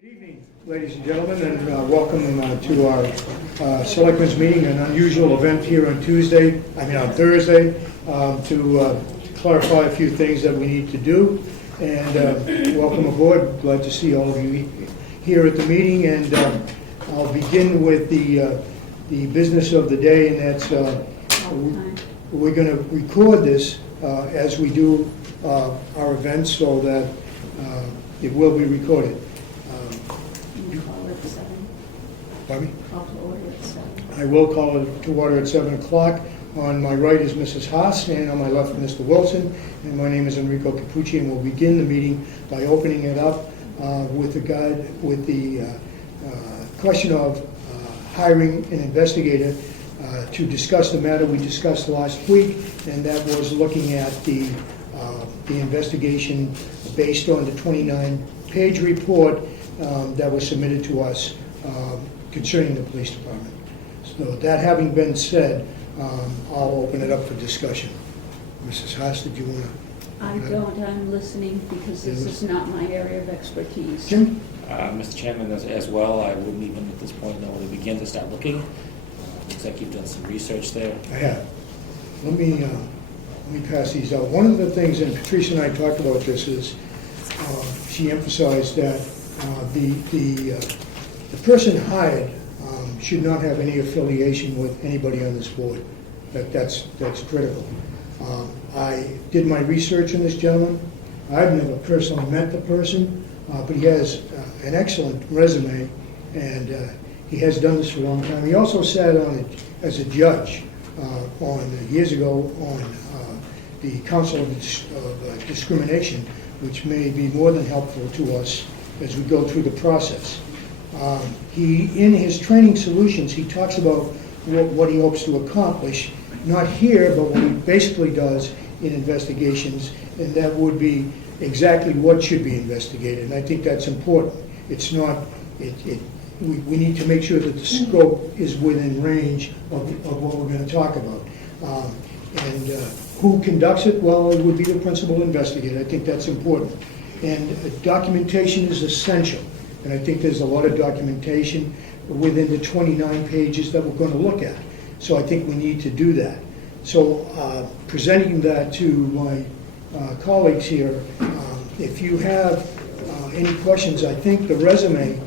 Good evening, ladies and gentlemen, and welcome to our Selectmen's meeting, an unusual event here on Thursday, to clarify a few things that we need to do. And welcome aboard. Glad to see all of you here at the meeting. And I'll begin with the business of the day, and that's we're going to record this as we do our events, so that it will be recorded. Pardon me? Call to order at 7. I will call it to order at 7 o'clock. On my right is Mrs. Haas, and on my left, Mr. Wilson. And my name is Enrico Capucci, and we'll begin the meeting by opening it up with the question of hiring an investigator to discuss the matter we discussed last week, and that was looking at the investigation based on the 29-page report that was submitted to us concerning the police department. So that having been said, I'll open it up for discussion. Mrs. Haas, did you want to? I don't. I'm listening because this is not my area of expertise. Jim? Mr. Chairman, as well, I wouldn't even at this point know where to begin to start looking. Looks like you've done some research there. I have. Let me pass these out. One of the things, and Patricia and I talked about this, is she emphasized that the person hired should not have any affiliation with anybody on this board. That's critical. I did my research on this gentleman. I've never personally met the person, but he has an excellent resume, and he has done this for a long time. He also sat on it as a judge years ago on the Council of Discrimination, which may be more than helpful to us as we go through the process. In his training solutions, he talks about what he hopes to accomplish, not here, but what he basically does in investigations, and that would be exactly what should be investigated. And I think that's important. It's not, we need to make sure that the scope is within range of what we're going to talk about. Who conducts it? Well, it would be the principal investigator. I think that's important. And documentation is essential. And I think there's a lot of documentation within the 29 pages that we're going to look at. So I think we need to do that. So presenting that to my colleagues here, if you have any questions, I think the resume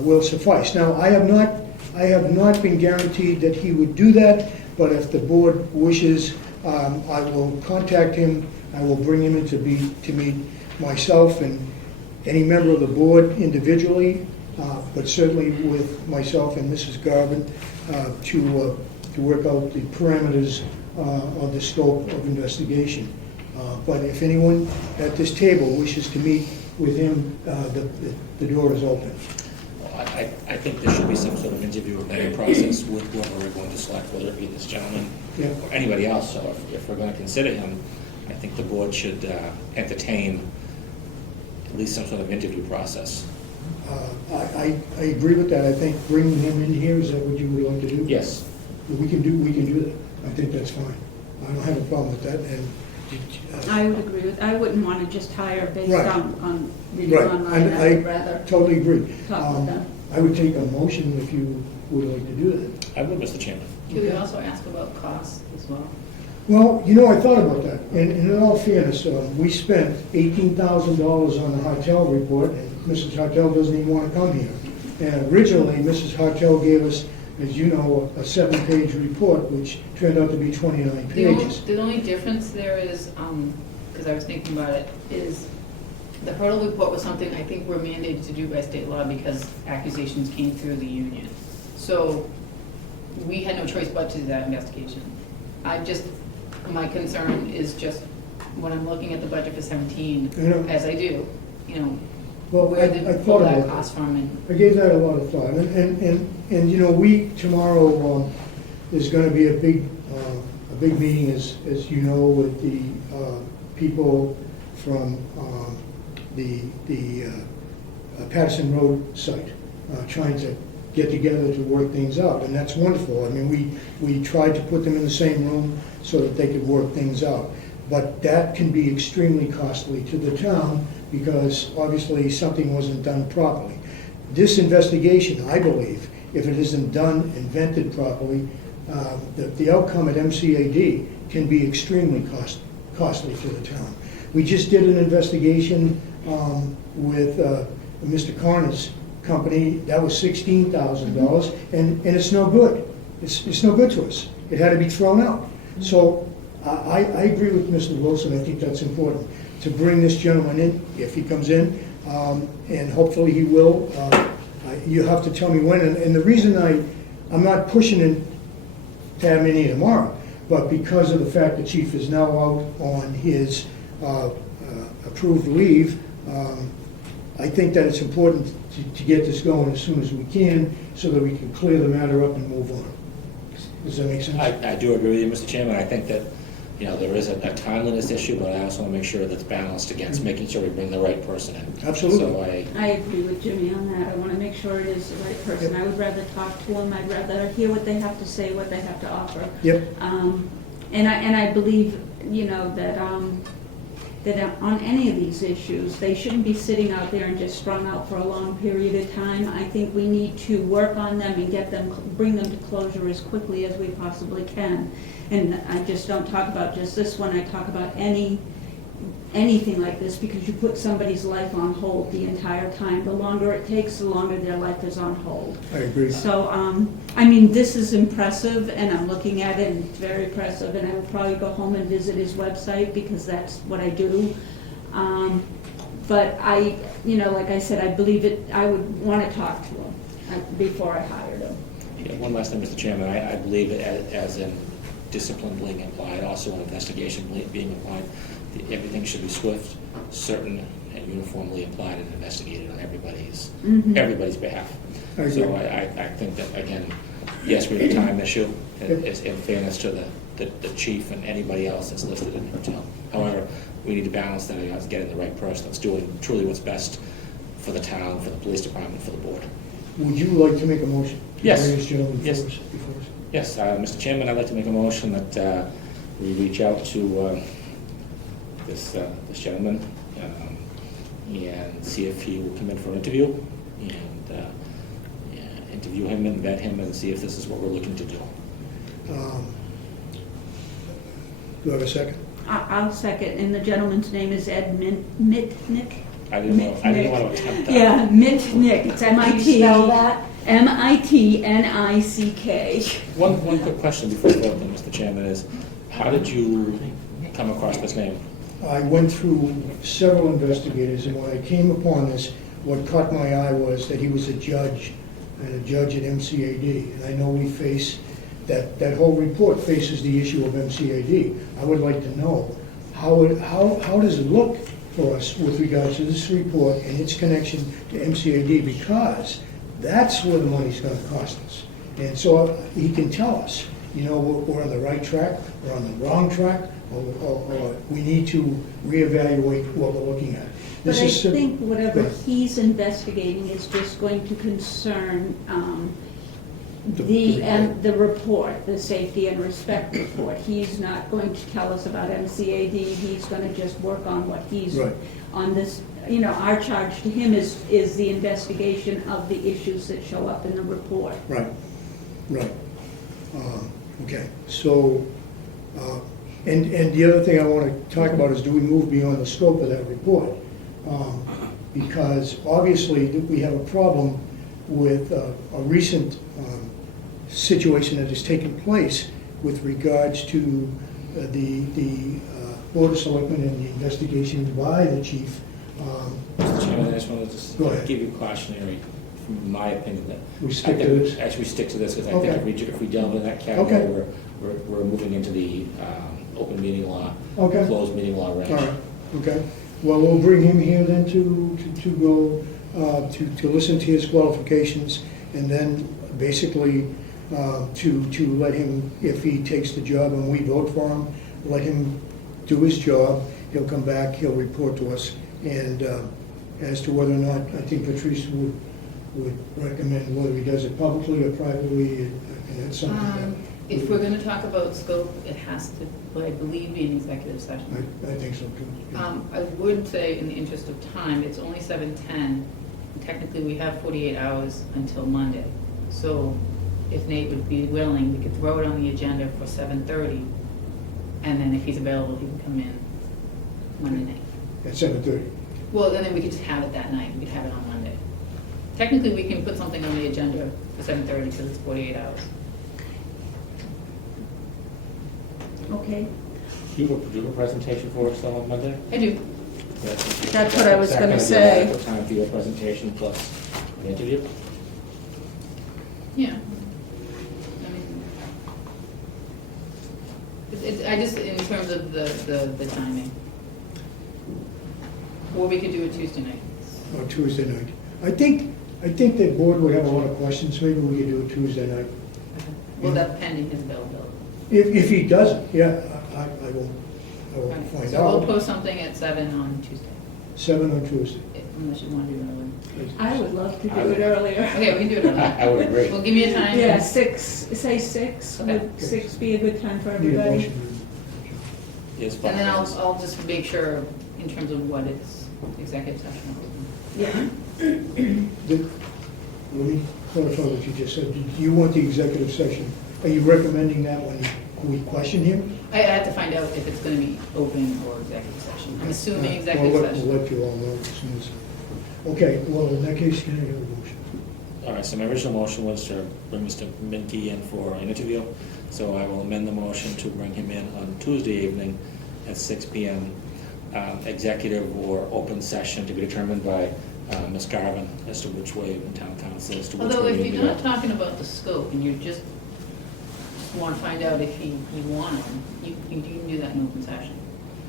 will suffice. Now, I have not been guaranteed that he would do that, but if the board wishes, I will contact him. I will bring him in to meet myself and any member of the board individually, but certainly with myself and Mrs. Garvin to work out the parameters of the scope of investigation. But if anyone at this table wishes to meet with him, the door is open. Well, I think there should be some sort of interview or vetting process with whoever we're going to select, whether it be this gentleman or anybody else. So if we're going to consider him, I think the board should entertain at least some sort of interview process. I agree with that. I think bringing him in here, is that what you would like to do? Yes. We can do that. I think that's fine. I don't have a problem with that. And I would agree with. I wouldn't want to just hire based on reading right. online. I I'd rather totally agree. talk with them. I would take a motion if you would like to do that. I would, Mr. Chairman. Could we also ask about costs as well? Well, I thought about that. And in all fairness, we spent $18,000 on the Hartel report, and Mrs. Hartel doesn't even want to come here. And originally, Mrs. Hartel gave us, as you know, a 7-page report, which turned out to be 29 pages. The only difference there is, because I was thinking about it, is the hurdle report was something I think we're mandated to do by state law because accusations came through the union. So we had no choice but to do that investigation. My concern is just when I'm looking at the budget for 17, as I do, Well, where did I we pull thought that about cost from? And I gave that a lot of thought. And we, tomorrow, there's going to be a big meeting, as you know, with the people from the Patterson Road site, trying to get together to work things out, and that's wonderful. I mean, we tried to put them in the same room so that they could work things out. But that can be extremely costly to the town because obviously something wasn't done properly. this investigation, I believe, if it isn't done and vented properly, the outcome at MCAD can be extremely costly for the town. We just did an investigation with Mr. Corner's company. That was $16,000, and it's no good. It's no good to us. It had to be thrown out. So I agree with Mr. Wilson. I think that's important, to bring this gentleman in, if he comes in, and hopefully he will. You have to tell me when. And the reason I'm not pushing it to have him in here tomorrow, but because of the fact the chief is now out on his approved leave, I think that it's important to get this going as soon as we can, so that we can clear the matter up and move on. Does that make sense? I do agree with you, Mr. Chairman. I think that, there is a timeliness issue, but I also want to make sure that's balanced against making sure we bring the right person in. Absolutely. So I agree with Jimmy on that. I want to make sure it is the right person. I would rather talk to them. I'd rather hear what they have to say, what they have to offer. Yep. And I believe, that on any of these issues, they shouldn't be sitting out there and just strung out for a long period of time. I think we need to work on them and bring them to closure as quickly as we possibly can. And I just don't talk about just this one, I talk about anything like this, because you put somebody's life on hold the entire time. The longer it takes, the longer their life is on hold. I agree. So, this is impressive, and I'm looking at it, and it's very impressive, and I would probably go home and visit his website, because that's what I do. But like I said, I believe it, I would want to talk to him before I hired him. Yeah, one last thing, Mr. Chairman. I believe it as in discipline being applied, also an investigation being applied. Everything should be swift, certain, and uniformly applied and investigated on everybody's behalf. I agree. So I think that, again, yes, we have a time issue, in fairness to the chief and anybody else that's listed in the hotel. However, we need to balance that against getting the right person that's doing truly what's best for the town, for the police department, for the board. Would you like to make a motion? Yes. To bring this gentleman Yes. before us? Yes, Mr. Chairman, I'd like to make a motion that we reach out to this gentleman and see if he will come in for an interview, and interview him and vet him and see if this is what we're looking to do. Do I have a second? I'll second, and the gentleman's name is Ed Mitnick. I didn't want to attempt that. Yeah, Mitnick, it's Can you M-I-T. spell that? M-I-T-N-I-C-K. One quick question before we vote, then, Mr. Chairman, is how did you come across this name? I went through several investigators, and when I came upon this, what caught my eye was that he was a judge, and a judge at MCAD. And I know we face, that whole report faces the issue of MCAD. I would like to know, how does it look for us with regards to this report and its connection to MCAD? Because that's where the money's gonna cost us. And so he can tell us, we're on the right track, we're on the wrong track, or we need to reevaluate what we're looking at. But This I is think whatever Go ahead. he's investigating is just going to concern The the report, the safety and respect report. He's not going to tell us about MCAD, he's going to just work on what he's, Right. on this, our charge to him is the investigation of the issues that show up in the report. Right. Okay, so, and the other thing I want to talk about is, do we move beyond the scope of that report? Because obviously we have a problem with a recent situation that has taken place with regards to the Board of Selectmen and the investigation by the chief. Mr. Chairman, I just wanted to Go ahead. give you cautionary, from my opinion, that We I stick to think this? Actually, we stick to this, because I Okay. think if we delve into that Okay. category, we're moving into the open meeting law, Okay. closed meeting law range. All right, okay. Well, we'll bring him here then to go, to listen to his qualifications, and then basically to let him, if he takes the job and we vote for him, let him do his job. He'll come back, he'll report to us, and as to whether or not, I think Patrice would recommend whether he does it publicly or privately, and that's something that. If we're gonna talk about scope, it has to, I believe, be an executive session. I think so too. I would say, in the interest of time, it's only 7:10. technically we have 48 hours until Monday. So if Nate would be willing, we could throw it on the agenda for 7:30, and then if he's available, he can come in Monday night. At 7:30. Well, and then we could just have it that night, we could have it on Monday. Technically, we can put something on the agenda for 7:30 because it's 48 hours. Okay, Do you have a presentation for us on Monday? I do. That's what I was gonna say. What time for your presentation plus the interview? Yeah. I mean, I just, in terms of the timing. Or we could do it Tuesday night. Or Tuesday night. I think the board would have a lot of questions, maybe we could do it Tuesday night. Well, that's pending his availability. If he doesn't, yeah, I will Right. find So we'll out. post something at 7 on Tuesday, 7 on Tuesday. unless you want to do it early. I would love to do it earlier. Okay, we can do it early. I would agree. Well, give me a time. Yeah, 6, say 6, Okay. would 6 be a good time for Need a everybody? motion. Yes, And then fine. I'll just make sure in terms of what it's executive session. Yeah, Let me clarify what you just said. Do you want the executive session? Are you recommending that when we question him? I have to find out if it's gonna be open or executive session. I'm assuming executive We'll session. let you all know as soon as. Okay, well, in that case, can I have a motion? All right, so my original motion was to bring Mr. Minke in for an interview, so I will amend the motion to bring him in on Tuesday evening at 6 PM, executive or open session to be determined by Ms. Garvin as to which way, the town council, as to which way. Although if we you're do not it. talking about the scope and you just want to find out if you want him, you can do that in open session.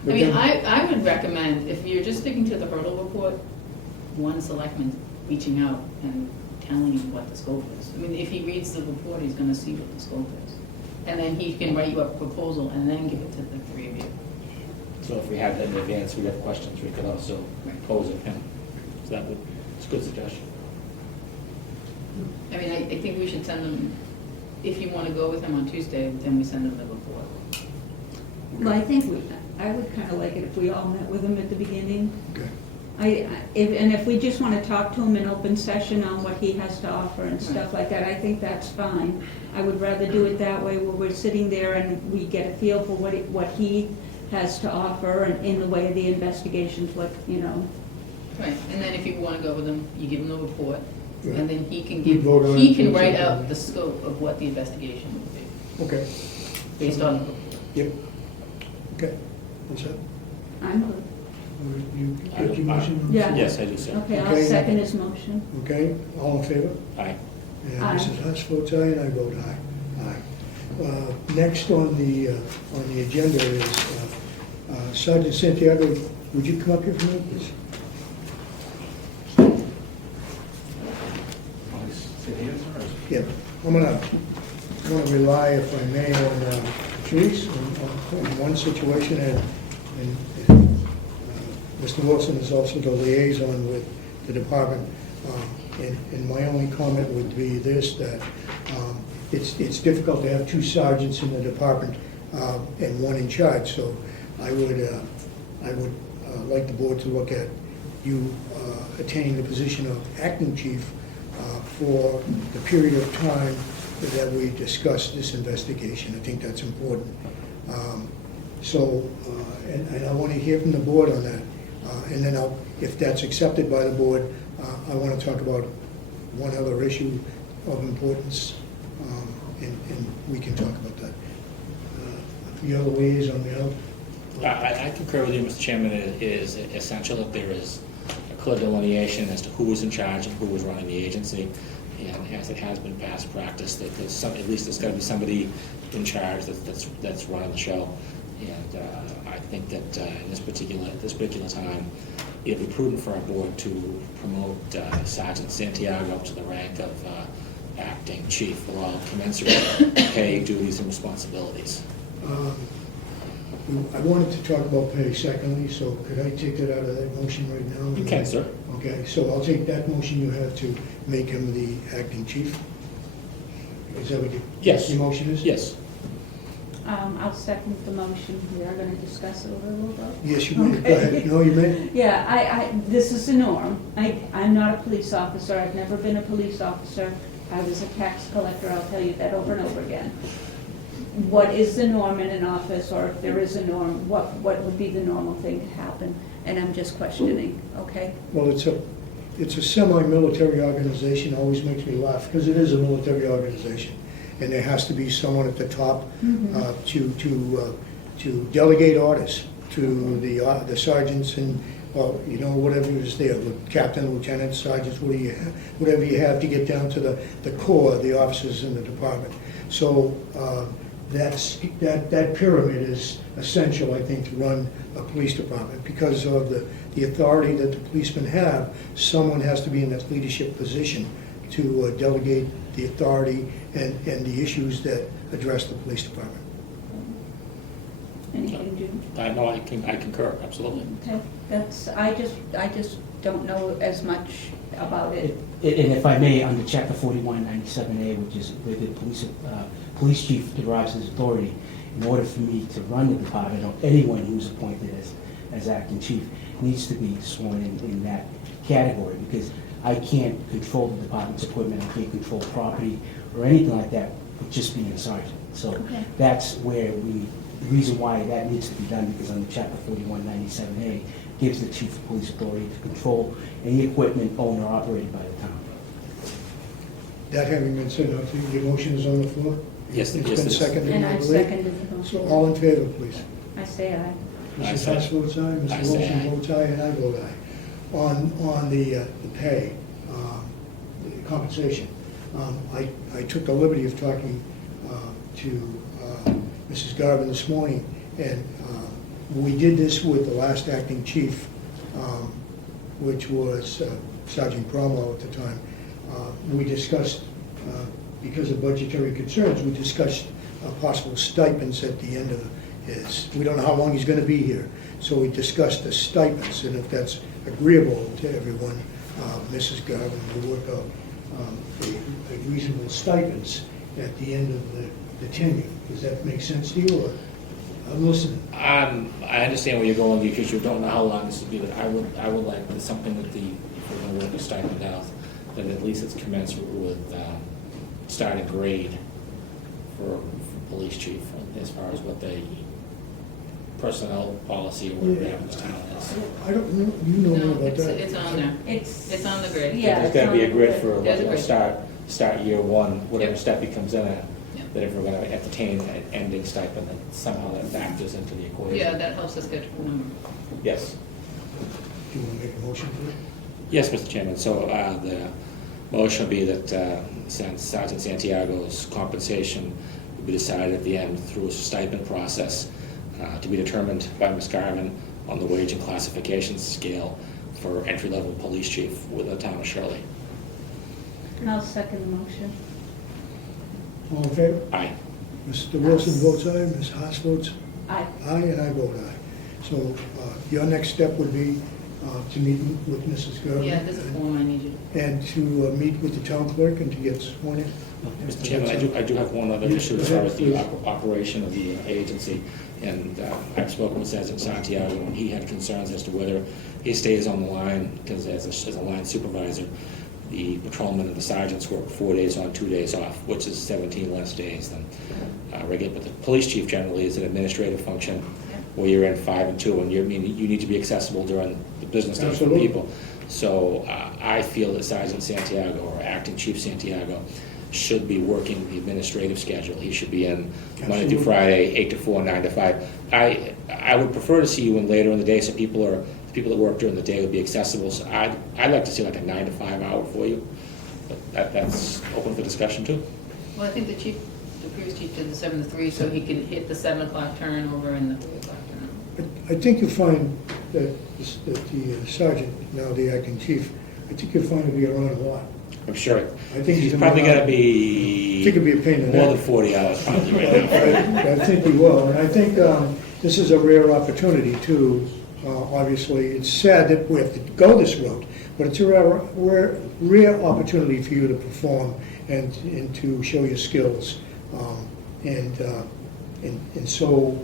I But mean, then- I would recommend, if you're just sticking to the hurdle report, one selectman reaching out and telling you what the scope is. I mean, if he reads the report, he's gonna see what the scope is. And then he can write you up a proposal and then give it to the three of you. So if we had that in advance, we'd have questions, we could also Right. pose of him. So that would, it's a good suggestion. I mean, I think we should send them, if you want to go with him on Tuesday, then we send them the report. well, I think I would kind of like it if we all met with him at the beginning. Okay. If we just want to talk to him in open session on what he has to offer and stuff like that, I think that's fine. I would rather do it that way, where we're sitting there and we get a feel for what he has to offer and in the way of the investigations, what, you know. Right, and then if you want to go with him, you give him the report, Right. and then he can We give, vote on he it, can vote write on out it. the scope of what the investigation would be, Okay, based on, yep. Okay, what's that? I'm good. You get your motion? Yeah. Yes, I do, sir. Okay, I'll Okay. second his motion. Okay, all in favor? Aye. And Aye. Mrs. Huss votes aye, and I vote aye. Aye. Next on the agenda is Sergeant Santiago. Would you come up here for a minute, please? Yeah, I'm gonna rely, if I may, on Patrice on one situation, and Mr. Wilson is also the liaison with the department. And my only comment would be this, that it's difficult to have two sergeants in the department and one in charge, so I would like the board to look at you attaining the position of acting chief for the period of time that we discussed this investigation. I think that's important. And I want to hear from the board on that. And then if that's accepted by the board, I want to talk about one other issue of importance, and we can talk about that. The other liaison, I concur with you, Mr. Chairman. It is essential that there is a clear delineation as to who is in charge and who is running the agency. And as it has been past practice, that at least there's got to be somebody in charge that's running the show. And I think that in this particular time, it would be prudent for our board to promote Sergeant Santiago up to the rank of acting chief with all commensurate pay, duties, and responsibilities. I wanted to talk about pay secondly, so could I take that out of that motion right now? You can, sir. Okay, so I'll take that motion you have to make him the acting chief. Is that what Yes. your motion is? Yes. I'll second the motion. We are gonna discuss it a little bit. Yes, you may. Go Okay. ahead. No, you may. Yeah, this is the norm. I'm not a police officer. I've never been a police officer. I was a tax collector. I'll tell you that over and over again. What is the norm in an office, or if there is a norm, what would be the normal thing to happen? And I'm just questioning, okay? Well, it's a semi-military organization, always makes me laugh, because it is a military organization. And there has to be someone at the top to delegate orders to the sergeants and, well, you know, whatever is there, captain, lieutenant, sergeants, whatever you have to get down to the core, the officers in the department. So that pyramid is essential, I think, to run a police department. Because of the authority that the policemen have, someone has to be in that leadership position to delegate the authority and the issues that address the police department. Anything, June? No, I concur, absolutely. Okay, I just don't know as much about it. And if I may, under Chapter 4197A, which is where the police chief derives his authority, in order for me to run the department, or anyone who's appointed as acting chief, needs to be sworn in that category, because I can't control the department's equipment, I can't control property or anything like that, with just being a sergeant. So Okay. that's where the reason why that needs to be done, because under Chapter 4197A gives the chief of police authority to control any equipment owned or operated by the town. That having been said, I think the motion is on the floor? Yes, It's yes, been it is. seconded, And I I've believe. seconded the So motion. all in favor, please. I say aye. I Mrs. say Hess aye. votes aye, I Mr. say Wilson aye. votes aye, and I vote aye. On the pay, the compensation, I took the liberty of talking to Mrs. Garvin this morning, and we did this with the last acting chief, which was Sergeant Cromwell at the time. We discussed, because of budgetary concerns, we discussed possible stipends at the end of his, we don't know how long he's going to be here, so we discussed the stipends, and if that's agreeable to everyone, Mrs. Garvin will work out a reasonable stipends at the end of the tenure. Does that make sense to you, or? I'm listening. I understand where you're going, because you don't know how long this will be, but I would like something that if we're going to work the stipend out, that at least it's commensurate with starting grade for police chief, as far as what the personnel policy or whatever we have in this town is. I don't know, you know more No, about that. it's on there. It's on the grid. Yeah. There's gotta be a grid for, There's a like, grid. start year one, whatever Yep. step he comes in at, Yep. that if we're gonna entertain an ending stipend, that somehow that factors into the equation. Yeah, that helps us get to the number. Yes. Do you want to make a motion for it? Yes, Mr. Chairman, so the motion would be that Sergeant Santiago's compensation will be decided at the end through a stipend process to be determined by Ms. Garvin on the wage and classification scale for entry-level police chief with the town of Shirley. And I'll second the motion. All in favor? Aye. Mr. Wilson votes aye, Ms. Haas votes Aye. aye, and I vote aye. So your next step would be to meet with Mrs. Garvin. Yeah, there's a form I need you to. And to meet with the town clerk and to get sworn in. Mr. Chairman, I do have one other issue as far as the operation of the agency. And I've spoken with Sergeant Santiago, and he had concerns as to whether he stays on the line, because as a line supervisor, the patrolmen and the sergeants work 4 days on, 2 days off, which is 17 less days than regular. But the police chief generally is an administrative function where you're in 5 and 2, and you need to be accessible during the business days for Absolutely. people. So I feel that Sergeant Santiago, or Acting Chief Santiago, should be working the administrative schedule. He should be in Monday Absolutely. through Friday, 8 to 4, 9 to 5. I would prefer to see you in later in the day, so people that work during the day would be accessible. So I'd like to see like a 9 to 5 hour for you, but that's open for discussion too. Well, I think the previous chief did the 7 to 3, so he can hit the 7 o'clock turnover and the 3 o'clock turnover. I think you'll find that the sergeant, now the acting chief, I think you'll find he'll be around a lot. I'm sure. I think He's he's probably gonna- got to be I think it'll be a pain in the more neck. than 40 hours probably right now. I think he will, and I think this is a rare opportunity too. Obviously, it's sad that we have to go this route, but it's a rare opportunity for you to perform and to show your skills. And And so,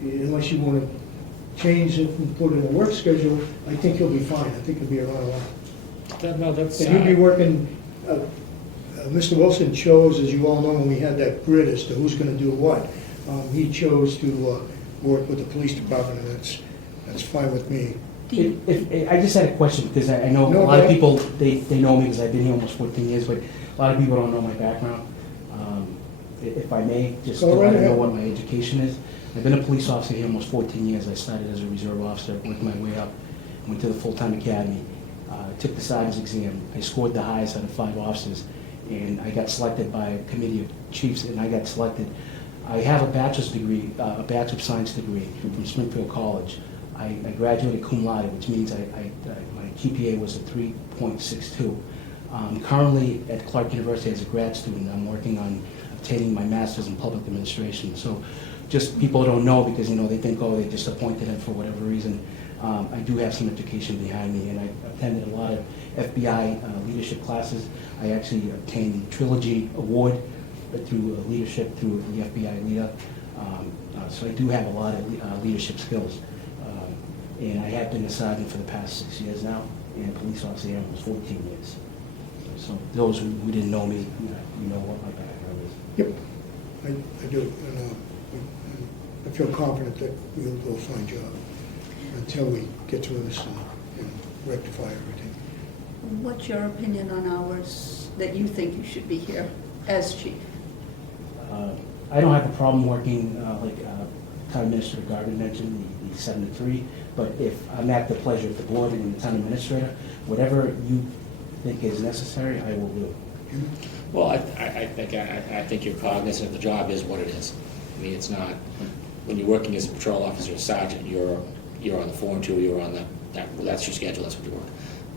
unless you want to change it and put in a work schedule, I think he'll be fine. I think he'll be around a lot. No, that's, And he'll be working, Mr. Wilson chose, as you all know, when we had that grid as to who's going to do what, he chose to work with the police department, and that's fine with me. I just had a question, because I know No, a lot of go ahead. people, they know me because I've been here almost 14 years, but a lot of people don't know my background. If I may, just to Go right let them know ahead. what my education is. I've been a police officer here almost 14 years. I started as a reserve officer, worked my way up, went to the full-time academy, took the sergeant's exam. I scored the highest out of 5 officers, and I got selected by a committee of chiefs, and I got selected. I have a bachelor's degree, a Bachelor of Science degree from Springfield College. I graduated cum laude, which means my GPA was a 3.62. Currently at Clark University as a grad student, I'm working on obtaining my master's in public administration. So just people don't know because, they think, oh, they just appointed him for whatever reason. I do have some education behind me, and I attended a lot of FBI leadership classes. I actually obtained the Trilogy Award through leadership through the FBI leader. So I do have a lot of leadership skills. And I have been a sergeant for the past 6 years now, and a police officer here almost 14 years. So those who didn't know me, you know what my background is. Yep, I do, and I feel confident that we'll do a fine job until we get through this and rectify everything. What's your opinion on hours that you think you should be here as chief? I don't have a problem working, like Town Administrator Garvin mentioned, the 7 to 3, but if I'm at the pleasure of the board and the Town Administrator, whatever you think is necessary, I will do. well, I think you're cognizant of the job is what it is. I mean, it's not, when you're working as a patrol officer or sergeant, you're on the 4 and 2, you're on that's your schedule, that's what you work.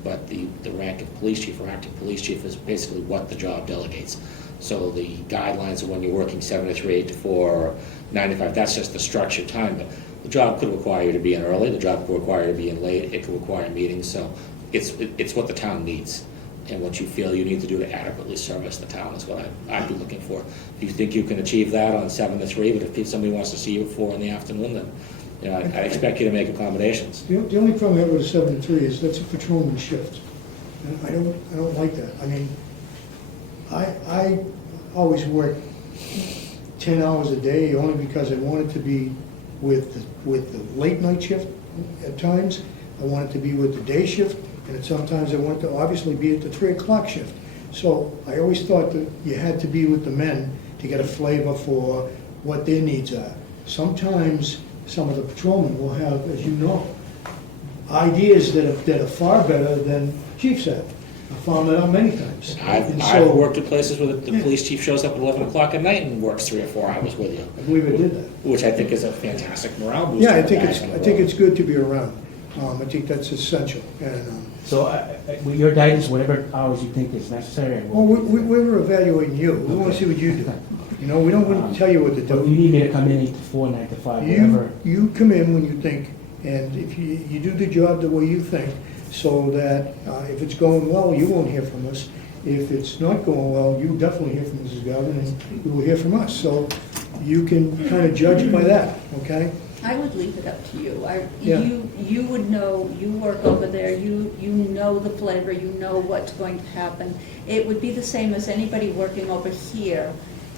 But the rank of police chief or acting police chief is basically what the job delegates. So the guidelines of when you're working 7 to 3, 8 to 4, or 9 to 5, that's just the structured time. But the job could require you to be in early, the job could require you to be in late, it could require meetings, so it's what the town needs. And what you feel you need to do to adequately service the town is what I'd be looking for. If you think you can achieve that on 7 to 3, but if somebody wants to see you at 4 in the afternoon, then I expect you to make accommodations. The only problem I have with a 7 to 3 is that's a patrolman shift. And I don't like that. I mean, I always work 10 hours a day only because I wanted to be with the late night shift at times. I wanted to be with the day shift, and sometimes I wanted to obviously be at the 3 o'clock shift. So I always thought that you had to be with the men to get a flavor for what their needs are. Sometimes some of the patrolmen will have, as you know, ideas that are far better than chiefs have. I found that out many times. And I've so- worked at places where the police chief shows up at 11 o'clock at night and works 3 or 4 hours with you. I believe I did that. Which I think is a fantastic morale booster. Yeah, I for think guys on the road. it's good to be around. I think that's essential. And So with your guidance, whatever hours you think is necessary, I well, will. we're evaluating you. We want to see what you do. We don't want to tell you what to But you do. need me to come in 8 to 4, 9 to 5, whatever. You come in when you think, and if you do the job the way you think, so that if it's going well, you won't hear from us. If it's not going well, you definitely hear from Mrs. Galvin, and you will hear from us. So you can kind of judge by that, okay? I would leave it up to you. Yeah. You would know, you work over there, you know the flavor, you know what's going to happen. It would be the same as anybody working over here.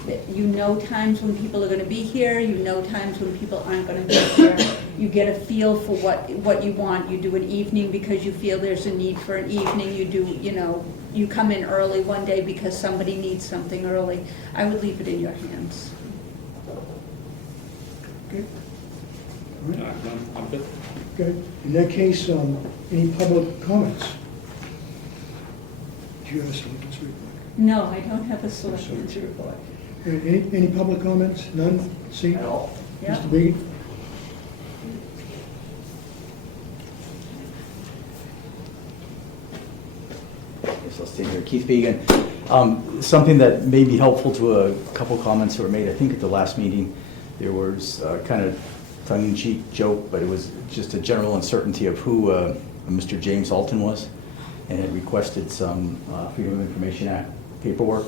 That you know times when people are going to be here, you know times when people aren't going to be here. You get a feel for what you want. You do an evening because you feel there's a need for an evening. You do, you come in early one day because somebody needs something early. I would leave it in your hands. Okay. No, I'm good. Okay. In that case, any public comments? Do you have a selectmen's report? No, I don't have a selectmen's report. Any public comments? None? See? At all. Yeah. Mr. Beatty? Guess I'll stay here. Keith Began. Something that may be helpful to a couple comments that were made, I think at the last meeting, there was kind of tongue-in-cheek joke, but it was just a general uncertainty of who Mr. James Alton was, and it requested some Freedom of Information Act paperwork.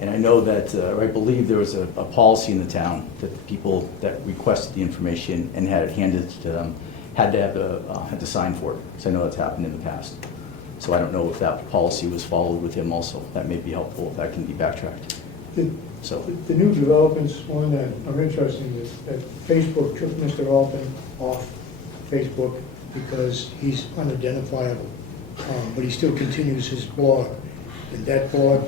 And I know that, or I believe there was a policy in the town that the people that requested the information and had it handed to them had to sign for it, because I know that's happened in the past. So I don't know if that policy was followed with him also. That may be helpful if that can be backtracked. So. The new developments, one that are interesting, is that Facebook took Mr. Alton off Facebook because he's unidentifiable, but he still continues his blog. And that blog,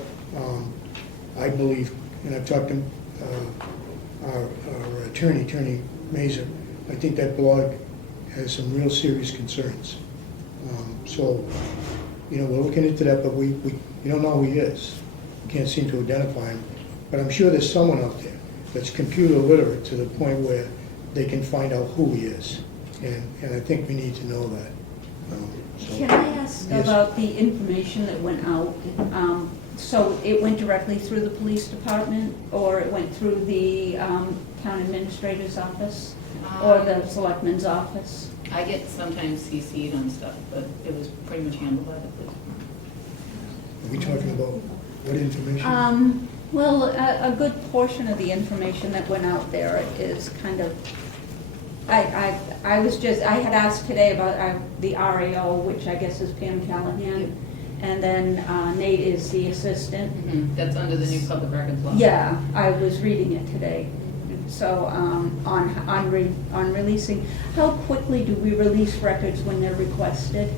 I believe, and I've talked to our attorney Mazur, I think that blog has some real serious concerns. So, we're looking into that, but we don't know who he is. We can't seem to identify him. But I'm sure there's someone out there that's computer literate to the point where they can find out who he is. And I think we need to know that. Can I ask Yes. about the information that went out? So it went directly through the police department, or it went through the town administrator's office, or the selectman's office? I get sometimes CC'd on stuff, but it was pretty much handled by the police. Are we talking about what information? Well, a good portion of the information that went out there is kind of, I had asked today about the RAO, which I guess is Pam Callahan, and then Nate is the assistant. That's under the new public records law. Yeah, I was reading it today. So, on releasing, how quickly do we release records when they're requested?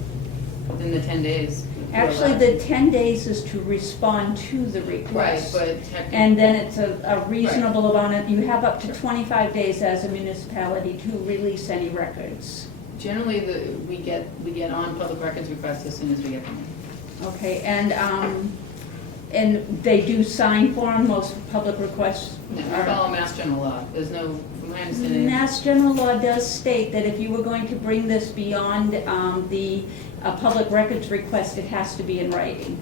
Within the 10 days. Actually, the 10 days is to respond to the Right, request. but technically. And then it's a reasonable amount, you have up to 25 days as a municipality to release any records. Generally, we get on public records requests as soon as we get them. Okay, and they do sign for them, most public requests We are. follow Mass General law. There's no, from my understanding. Mass General Law does state that if you were going to bring this beyond the public records request, it has to be in writing.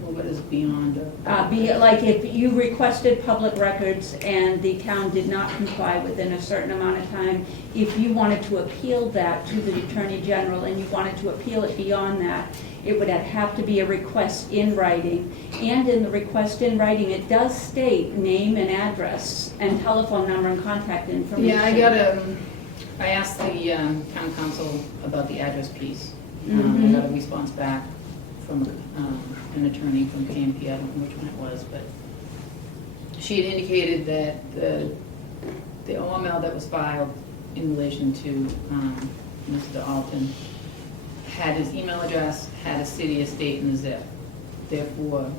Well, what is beyond? Like if you requested public records and the town did not comply within a certain amount of time, if you wanted to appeal that to the Attorney General and you wanted to appeal it beyond that, it would have to be a request in writing. And in the request in writing, it does state name and address and telephone number and contact information. Yeah, I asked the town council about the address piece. I got a response back from an attorney from KMP, I don't know which one it was, but she had indicated that the OML that was filed in relation to Mr. Alton had his email address, had a city, a state, and a zip. Therefore,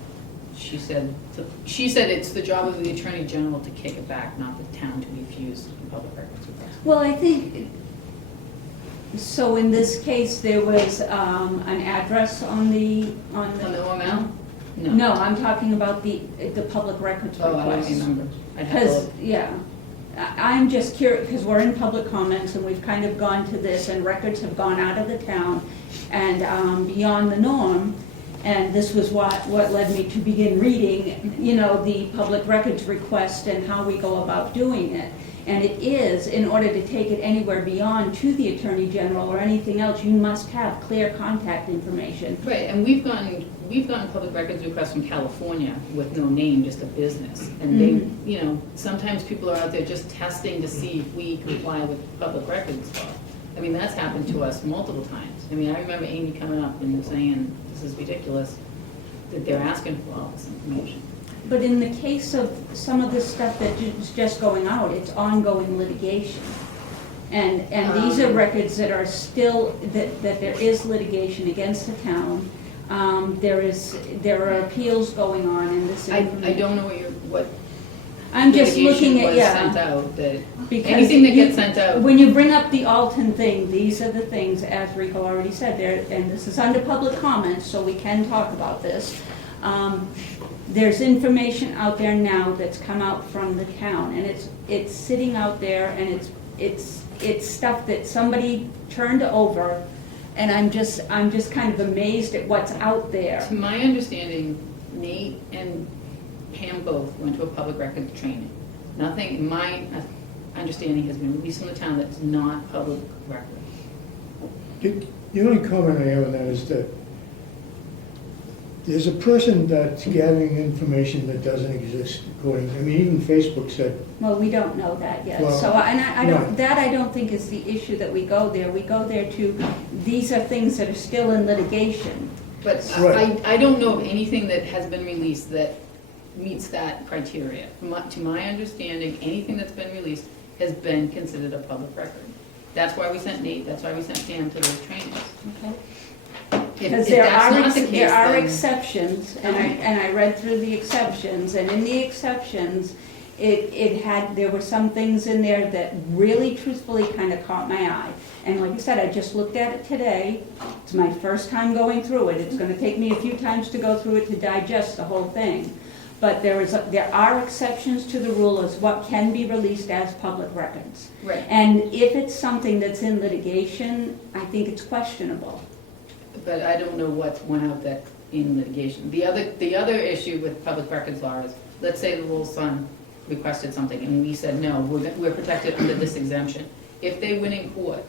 she said it's the job of the Attorney General to kick it back, not the town to refuse the public records request. Well, I think, so in this case, there was an address on the. On the OML? No, I'm talking about the public records request. Oh, I don't remember. I'd have to Because, look. yeah, I'm just curious, because we're in public comments and we've kind of gone to this and records have gone out of the town and beyond the norm. And this was what led me to begin reading, the public records request and how we go about doing it. And it is, in order to take it anywhere beyond to the Attorney General or anything else, you must have clear contact information. Right, and we've gotten public records requests from California with no name, just a business. And they, sometimes people are out there just testing to see if we comply with public records law. I mean, that's happened to us multiple times. I mean, I remember Amy coming up and saying, this is ridiculous, that they're asking for all this information. But in the case of some of the stuff that is just going out, it's ongoing litigation. And these are records that are still, that there is litigation against the town. There are appeals going on in this. I don't know what I'm just looking litigation at, was sent out, that because anything that gets sent out. When you bring up the Alton thing, these are the things, as Rico already said, there, and this is under public comments, so we can talk about this. There's information out there now that's come out from the town, and it's sitting out there, and it's stuff that somebody turned over, and I'm just kind of amazed at what's out there. To my understanding, Nate and Pam both went to a public records training. Nothing, in my understanding, has been released from the town that's not public record. The only comment I have on that is that There's a person that's gathering information that doesn't exist according, I mean, even Facebook said, Well, we don't know that yet. Well, So, and I don't, right. that I don't think is the issue that we go there. We go there to, these are things that are still in litigation. But Right. I don't know of anything that has been released that meets that criteria. To my understanding, anything that's been released has been considered a public record. That's why we sent Nate, that's why we sent Pam to those trainings. Okay. If Because that's not the case, there are then- exceptions, and I read through the exceptions, and in the exceptions, there were some things in there that really truthfully kind of caught my eye. And like I said, I just looked at it today. It's my first time going through it. It's gonna take me a few times to go through it to digest the whole thing. But there are exceptions to the rule as what can be released as public records. Right. And if it's something that's in litigation, I think it's questionable. But I don't know what went out that in litigation. The other issue with public records law is, let's say the little son requested something and we said, no, we're protected under this exemption. If they win in court,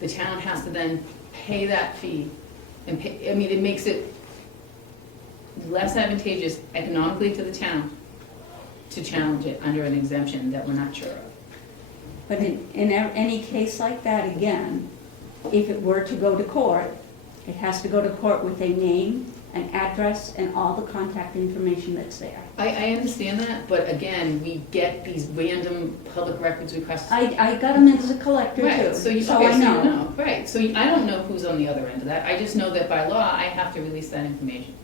the town has to then pay that fee and pay, I mean, it makes it less advantageous economically to the town to challenge it under an exemption that we're not sure of. But in any case like that, again, if it were to go to court, it has to go to court with a name, an address, and all the contact information that's there. I understand that, but again, we get these random public records requests. I got them as a collector Right, too, so you I know. know. Right, so I don't know who's on the other end of that. I just know that by law, I have to release that information.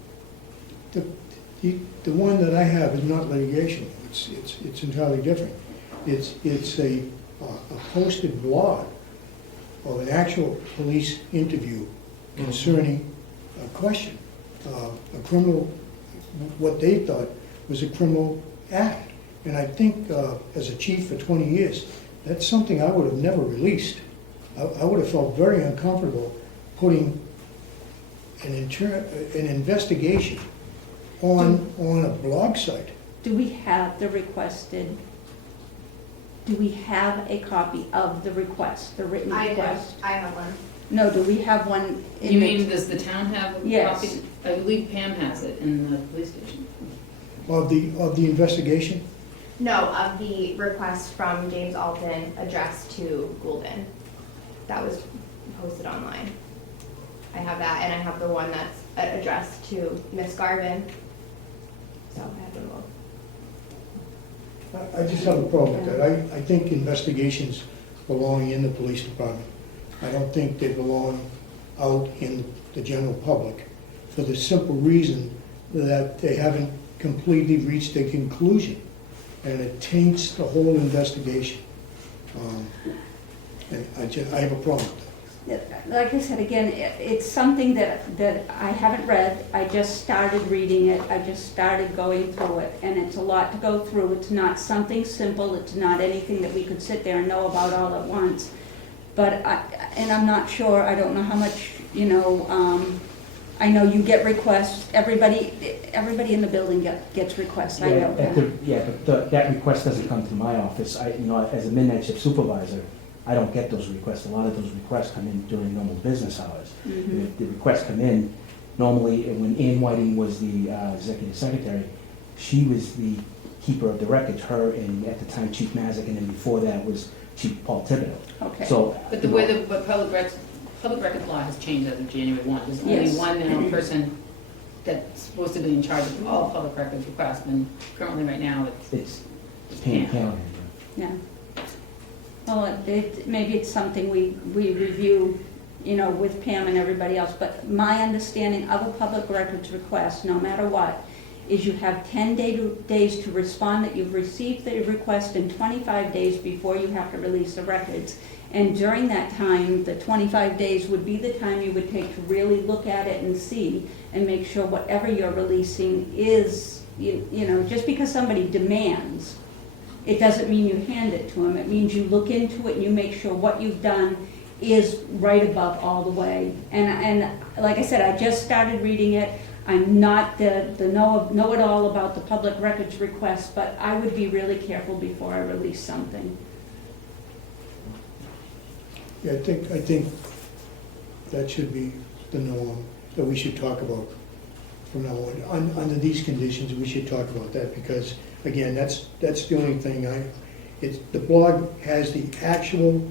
the one that I have is not litigation. It's entirely different. It's a posted blog of an actual police interview concerning a question, a criminal, what they thought was a criminal act. And I think as a chief for 20 years, that's something I would have never released. I would have felt very uncomfortable putting an investigation on a blog site. Do we have the requested, do we have a copy of the request, the written I request? have one. No, do we have one in You the? mean, does the town have a Yes. copy? I believe Pam has it in the police station. Of the investigation? No, of the request from James Alton addressed to Goulden. That was posted online. I have that, and I have the one that's addressed to Miss Garvin. So I have them both. I just have a problem with that. I think investigations belong in the police department. I don't think they belong out in the general public for the simple reason that they haven't completely reached a conclusion, and it taints the whole investigation. And I have a problem with that. Like I said, again, it's something that I haven't read. I just started reading it. I just started going through it, and it's a lot to go through. It's not something simple. It's not anything that we could sit there and know about all at once. But I'm not sure, I don't know how much, I know you get requests. Everybody in the building gets requests. I know that. Yeah, but that request doesn't come to my office. As a midnight shift supervisor, I don't get those requests. A lot of those requests come in during normal business hours. Mhm. The requests come in, normally, when Ann Whiting was the executive secretary, she was the keeper of the records, her and at the time Chief Mazik, and then before that was Chief Paul Thibodeau. Okay. So, But the way the public records law has changed as of January 1, there's only Yes. one now person that's supposed to be in charge of all public records requests, and currently right now, it's Pam. Pam Callahan. Yeah. Well, maybe it's something we review, with Pam and everybody else, but my understanding of a public records request, no matter what, is you have 10 days to respond that you've received the request and 25 days before you have to release the records. And during that time, the 25 days would be the time you would take to really look at it and see and make sure whatever you're releasing is, just because somebody demands, it doesn't mean you hand it to them. It means you look into it and you make sure what you've done is right above all the way. And like I said, I just started reading it. I'm not the know-it-all about the public records request, but I would be really careful before I release something. Yeah, I think that should be the norm that we should talk about from now on. Under these conditions, we should talk about that, because, again, that's the only thing the blog has the actual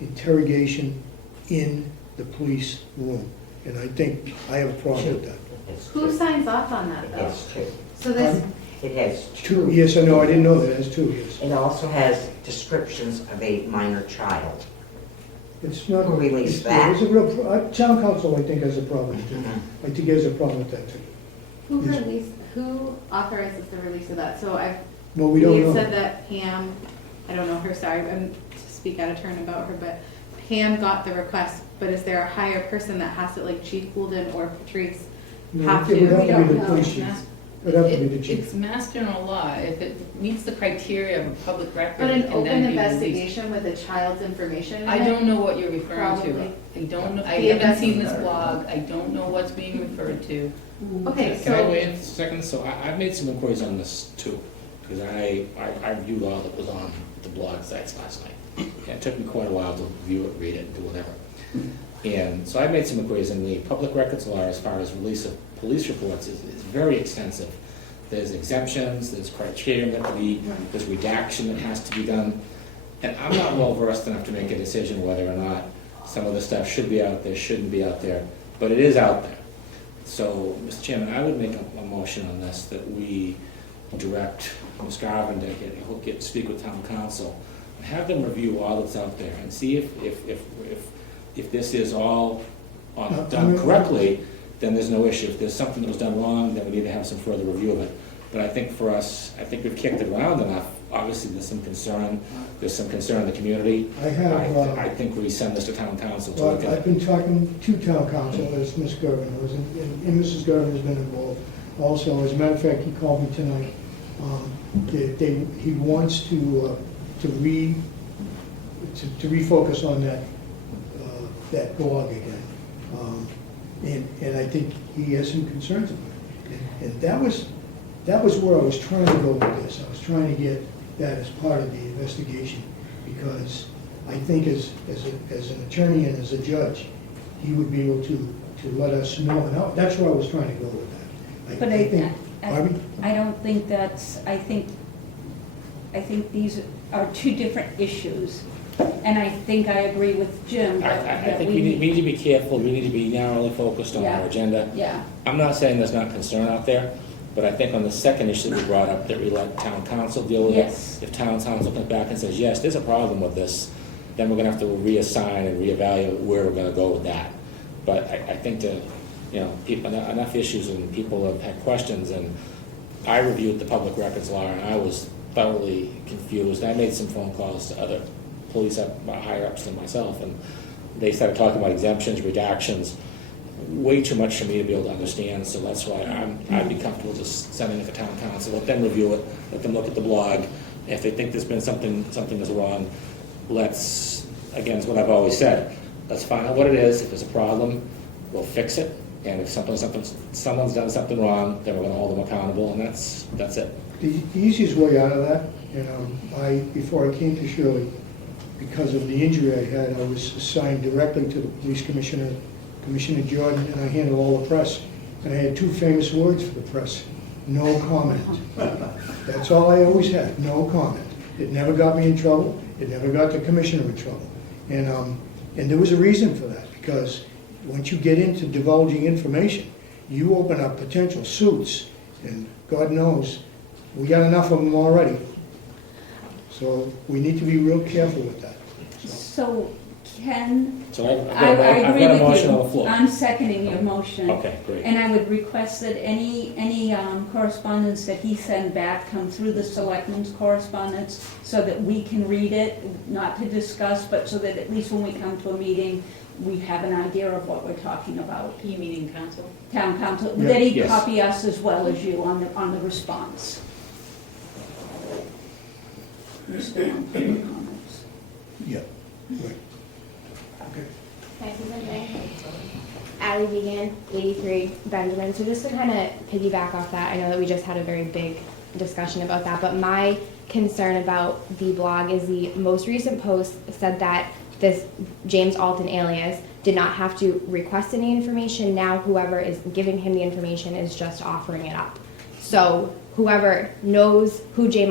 interrogation in the police room, and I think I have a problem with that. Who signs off on that, It though? has two. So this, It has Two, yes, I know, I didn't know that, it has two, yes. It also has descriptions of a minor child. It's not. Who released it's- that? It's a real, town council, I think, has a problem with it. I think he has a problem with that, too. who authorizes the release of that? So No, we don't had know. said that Pam, I don't know her, sorry, I'm to speak out of turn about her, but Pam got the request, but is there a higher person that has to, like Chief Goulden or Patrice, No, have it would to? have We to be don't the police know. chief. It would have to be the chief. It's mass general law, if it meets the criteria of a public record, But an and open then be released. investigation with a child's information in I it? don't know what you're referring Probably. to. I don't know, I The haven't seen this investigator. blog, I don't know what's being referred to. Okay, Can I so, wait a second? So I've made some inquiries on this too, because I reviewed all that was on the blog sites last night. And it took me quite a while to review it, read it, and do whatever. And so I made some inquiries, and the public records law, as far as release of police reports, is very extensive. There's exemptions, there's criteria that be, there's redaction that has to be done. And I'm not well versed enough to make a decision whether or not some of the stuff should be out there, shouldn't be out there, but it is out there. So, Mr. Chairman, I would make a motion on this, that we direct Ms. Garvin to speak with town council, and have them review all that's out there, and see if this is all done correctly, then there's no issue. If there's something that was done wrong, then we need to have some further review of it. But I think for us, I think we've kicked it around enough. Obviously, there's some concern in the community. I have, I think we send this to town council to well, look at. I've been talking to town council, as Ms. Gervin was, and Mrs. Gervin has been involved also. As a matter of fact, he called me tonight. He wants to refocus on that blog again. And I think he has some concerns about it. And that was where I was trying to go with this. I was trying to get that as part of the investigation, because I think as an attorney and as a judge, he would be able to let us know. And that's where I was trying to go with that. But Pardon? I don't think that's, I think these are two different issues. And I think I agree with Jim I that think we need to be careful, we need to be narrowly focused on our Yeah. agenda. Yeah, I'm not saying there's not concern out there, but I think on the second issue that we brought up, that we let town council deal with it. Yes. If town council comes back and says, yes, there's a problem with this, then we're gonna have to reassign and reevaluate where we're gonna go with that. But I think that, enough issues and people have had questions, and I reviewed the public records law, and I was thoroughly confused. I made some phone calls to other police higher ups than myself, and they started talking about exemptions, redactions, way too much for me to be able to understand, so that's why I'd be comfortable just sending it to town council, let them review it, let them look at the blog. If they think there's been something is wrong, let's, again, it's what I've always said, let's find out what it is. If there's a problem, we'll fix it, and if someone's done something wrong, then we're gonna hold them accountable, and that's it. The easiest way out of that, before I came to Shirley, because of the injury I had, I was assigned directly to the police commissioner, Commissioner Jordan, and I handled all the press. And I had two famous words for the press: no comment. That's all I always had, no comment. It never got me in trouble, it never got the commissioner in trouble. And there was a reason for that, because once you get into divulging information, you open up potential suits, and God knows, we got enough of them already. So we need to be real careful with that. so Ken, So I I've agree got a with motion on the you. floor. I'm seconding your motion. Okay, great. And I would request that any correspondence that he send back come through the selectmen's correspondence, so that we can read it, not to discuss, but so that at least when we come to a meeting, we have an idea of what we're talking about. You meaning council? Town council, Yeah. that he Yes. copy us as well as you on the response. You're still on public comments. Yeah, right. Okay. Can I say something? Ally Vegan, 83 Benjamin. So just to kind of piggyback off that, I know that we just had a very big discussion about that, but my concern about the blog is the most recent post said that this James Alton alias did not have to request any information. Now whoever is giving him the information is just offering it up. So whoever knows who James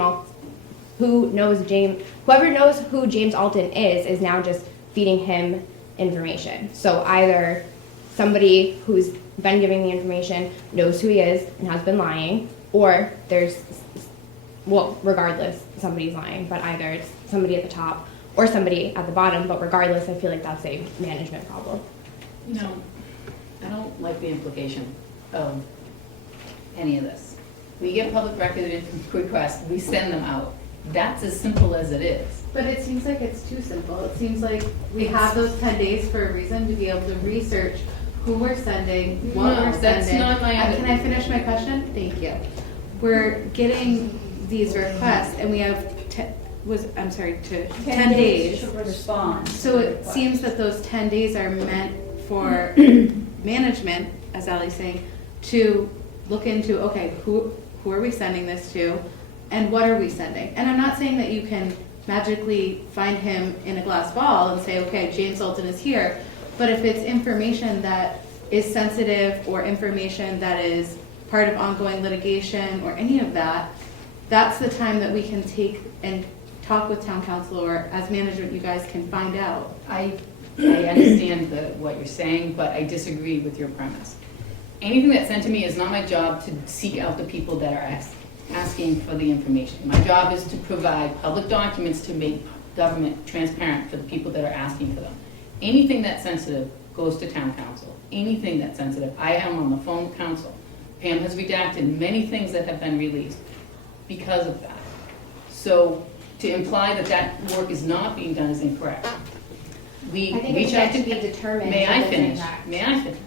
Alton is now just feeding him information. So either somebody who's been giving the information knows who he is and has been lying, or regardless, somebody's lying, but either it's somebody at the top or somebody at the bottom, but regardless, I feel like that's a management problem. You know, I don't like the implication of any of this. We get public record requests, we send them out. That's as simple as it is. But it seems like it's too simple. It seems like we have those 10 days for a reason to be able to research who we're sending, what No, we're sending. that's not my- Can I finish my question? Thank you. We're getting these requests and we have 10 days. to respond. So it seems that those 10 days are meant for management, as Ally's saying, to look into, okay, who are we sending this to and what are we sending? And I'm not saying that you can magically find him in a glass ball and say, okay, James Alton is here. But if it's information that is sensitive or information that is part of ongoing litigation or any of that, that's the time that we can take and talk with town council, or as management, you guys can find out. I understand what you're saying, but I disagree with your premise. Anything that's sent to me is not my job to seek out the people that are asking for the information. My job is to provide public documents to make government transparent for the people that are asking for them. Anything that's sensitive goes to town council. Anything that's sensitive. I am on the phone with council. Pam has redacted many things that have been released because of that. So to imply that that work is not being done is incorrect. We I think reach it's out yet to be determined. May I whether it's finish? incorrect. May I finish?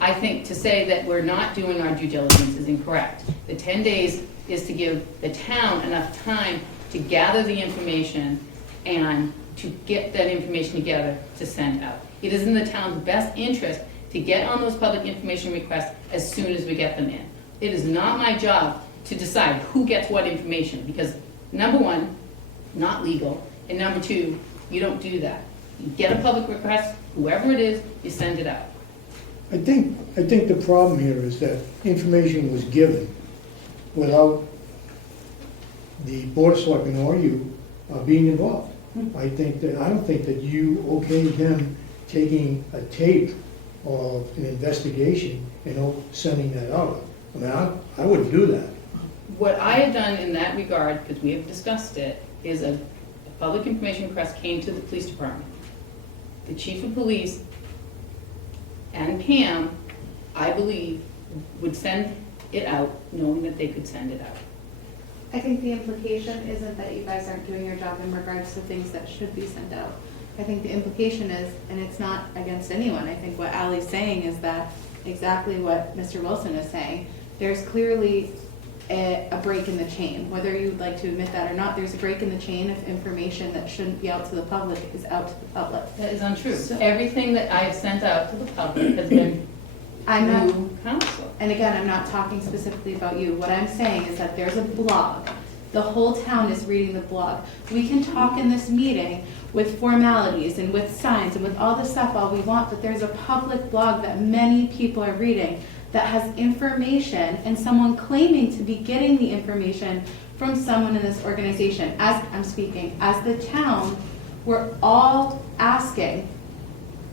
I think to say that we're not doing our due diligence is incorrect. The 10 days is to give the town enough time to gather the information and to get that information together to send out. It is in the town's best interest to get on those public information requests as soon as we get them in. It is not my job to decide who gets what information, because number one, not legal, and number two, you don't do that. You get a public request, whoever it is, you send it out. I think the problem here is that information was given without the Board of Selectmen or you being involved. I don't think that you okayed them taking a tape of an investigation and sending that out. I mean, I wouldn't do that. What I have done in that regard, because we have discussed it, is a public information request came to the police department. The chief of police and Pam, I believe, would send it out knowing that they could send it out. I think the implication isn't that you guys aren't doing your job in regards to things that should be sent out. I think the implication is, and it's not against anyone, I think what Ally's saying is that exactly what Mr. Wilson is saying. There's clearly a break in the chain. Whether you'd like to admit that or not, there's a break in the chain if information that shouldn't be out to the public is out to the public. That is untrue. So- Everything that I have sent out to the public has been I'm not, through council. and again, I'm not talking specifically about you. What I'm saying is that there's a blog. The whole town is reading the blog. We can talk in this meeting with formalities and with signs and with all this stuff all we want, but there's a public blog that many people are reading that has information and someone claiming to be getting the information from someone in this organization. As I'm speaking, as the town, we're all asking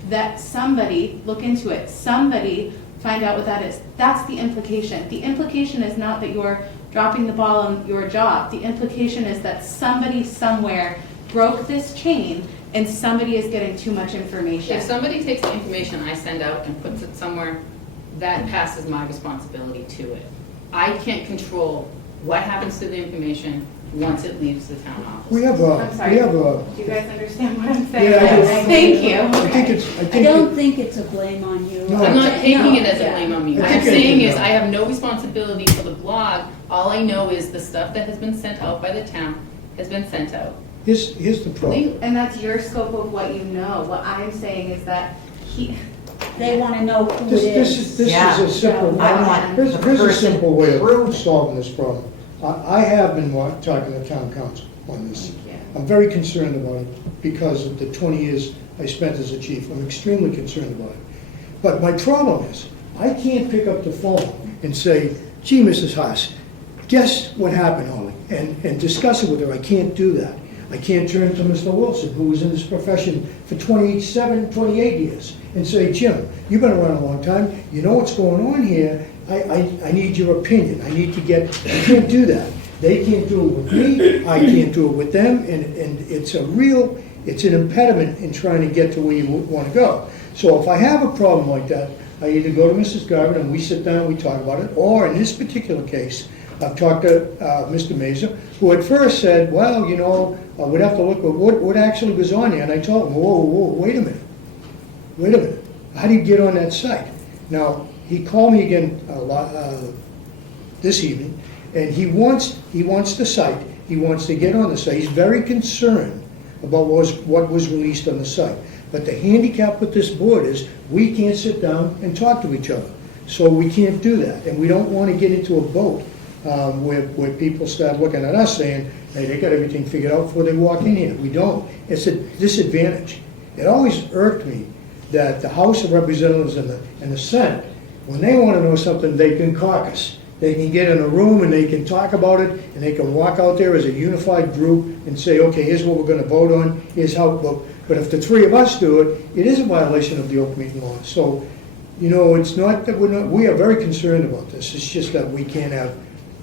that somebody look into it, somebody find out what that is. That's the implication. The implication is not that you're dropping the ball on your job. The implication is that somebody somewhere broke this chain and somebody is getting too much information. If somebody takes the information I send out and puts it somewhere, that passes my responsibility to it. I can't control what happens to the information once it leaves the town office. We have I'm sorry. a, Do you guys understand what I'm saying? Yeah, I do. Thank you. I don't think it's a blame on you. No. I'm not taking it as a Yeah. blame on me. I What think I'm it saying is, is I have no responsibility for the blog. All I know is the stuff that has been sent out by the town has been sent out. here's the problem. legally. And that's your scope of what you know. What I'm saying is that They want to know who it This is. is Yeah. a simple, I want here's the a person simple way of proof. solving this problem. I have been talking to town council on this. I'm very concerned about it because of the 20 years I spent as a chief. I'm extremely concerned about it. But my problem is, I can't pick up the phone and say, gee, Mrs. Haas, guess what happened, Holly? And discuss it with her. I can't do that. I can't turn to Mr. Wilson, who was in this profession for 28 years, and say, Jim, you've been around a long time. You know what's going on here. I need your opinion. I can't do that. They can't do it with me. I can't do it with them. And it's an impediment in trying to get to where you want to go. So if I have a problem like that, I either go to Mrs. Garvin and we sit down and we talk about it, or in this particular case, I've talked to Mr. Mazur, who at first said, well, you know, we'd have to look at what actually was on there. And I told him, whoa, wait a minute. How do you get on that site? Now, he called me again this evening, and he wants the site. He wants to get on the site. He's very concerned about what was released on the site. But the handicap with this board is we can't sit down and talk to each other. So we can't do that. And we don't want to get into a boat where people start looking at us saying, hey, they got everything figured out before they walk in here. We don't. It's a disadvantage. It always irked me that the House of Representatives and the Senate, when they want to know something, they can caucus. They can get in a room and they can talk about it, and they can walk out there as a unified group and say, okay, here's what we're going to vote on, here's how it vote. But if the three of us do it, it is a violation of the open meeting law. So, you know, it's not that we are very concerned about this. It's just that we can't have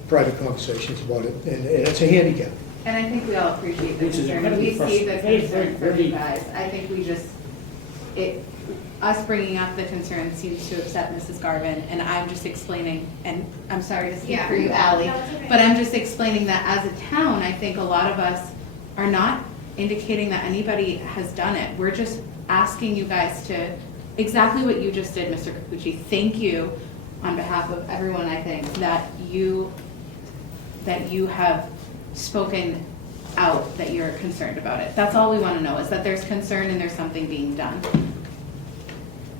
private conversations about it, and it's a handicap. And I think we all appreciate the Which is concern, and we see the very, concern from very- you guys. I think we just, us bringing up the concern seems to upset Mrs. Garvin, and I'm just explaining, and I'm sorry to speak for you, Ally, No, it's okay. but I'm just explaining that as a town, I think a lot of us are not indicating that anybody has done it. We're just asking you guys to, exactly what you just did, Mr. Kikuchi. Thank you on behalf of everyone, I think, that you have spoken out that you're concerned about it. That's all we want to know, is that there's concern and there's something being done.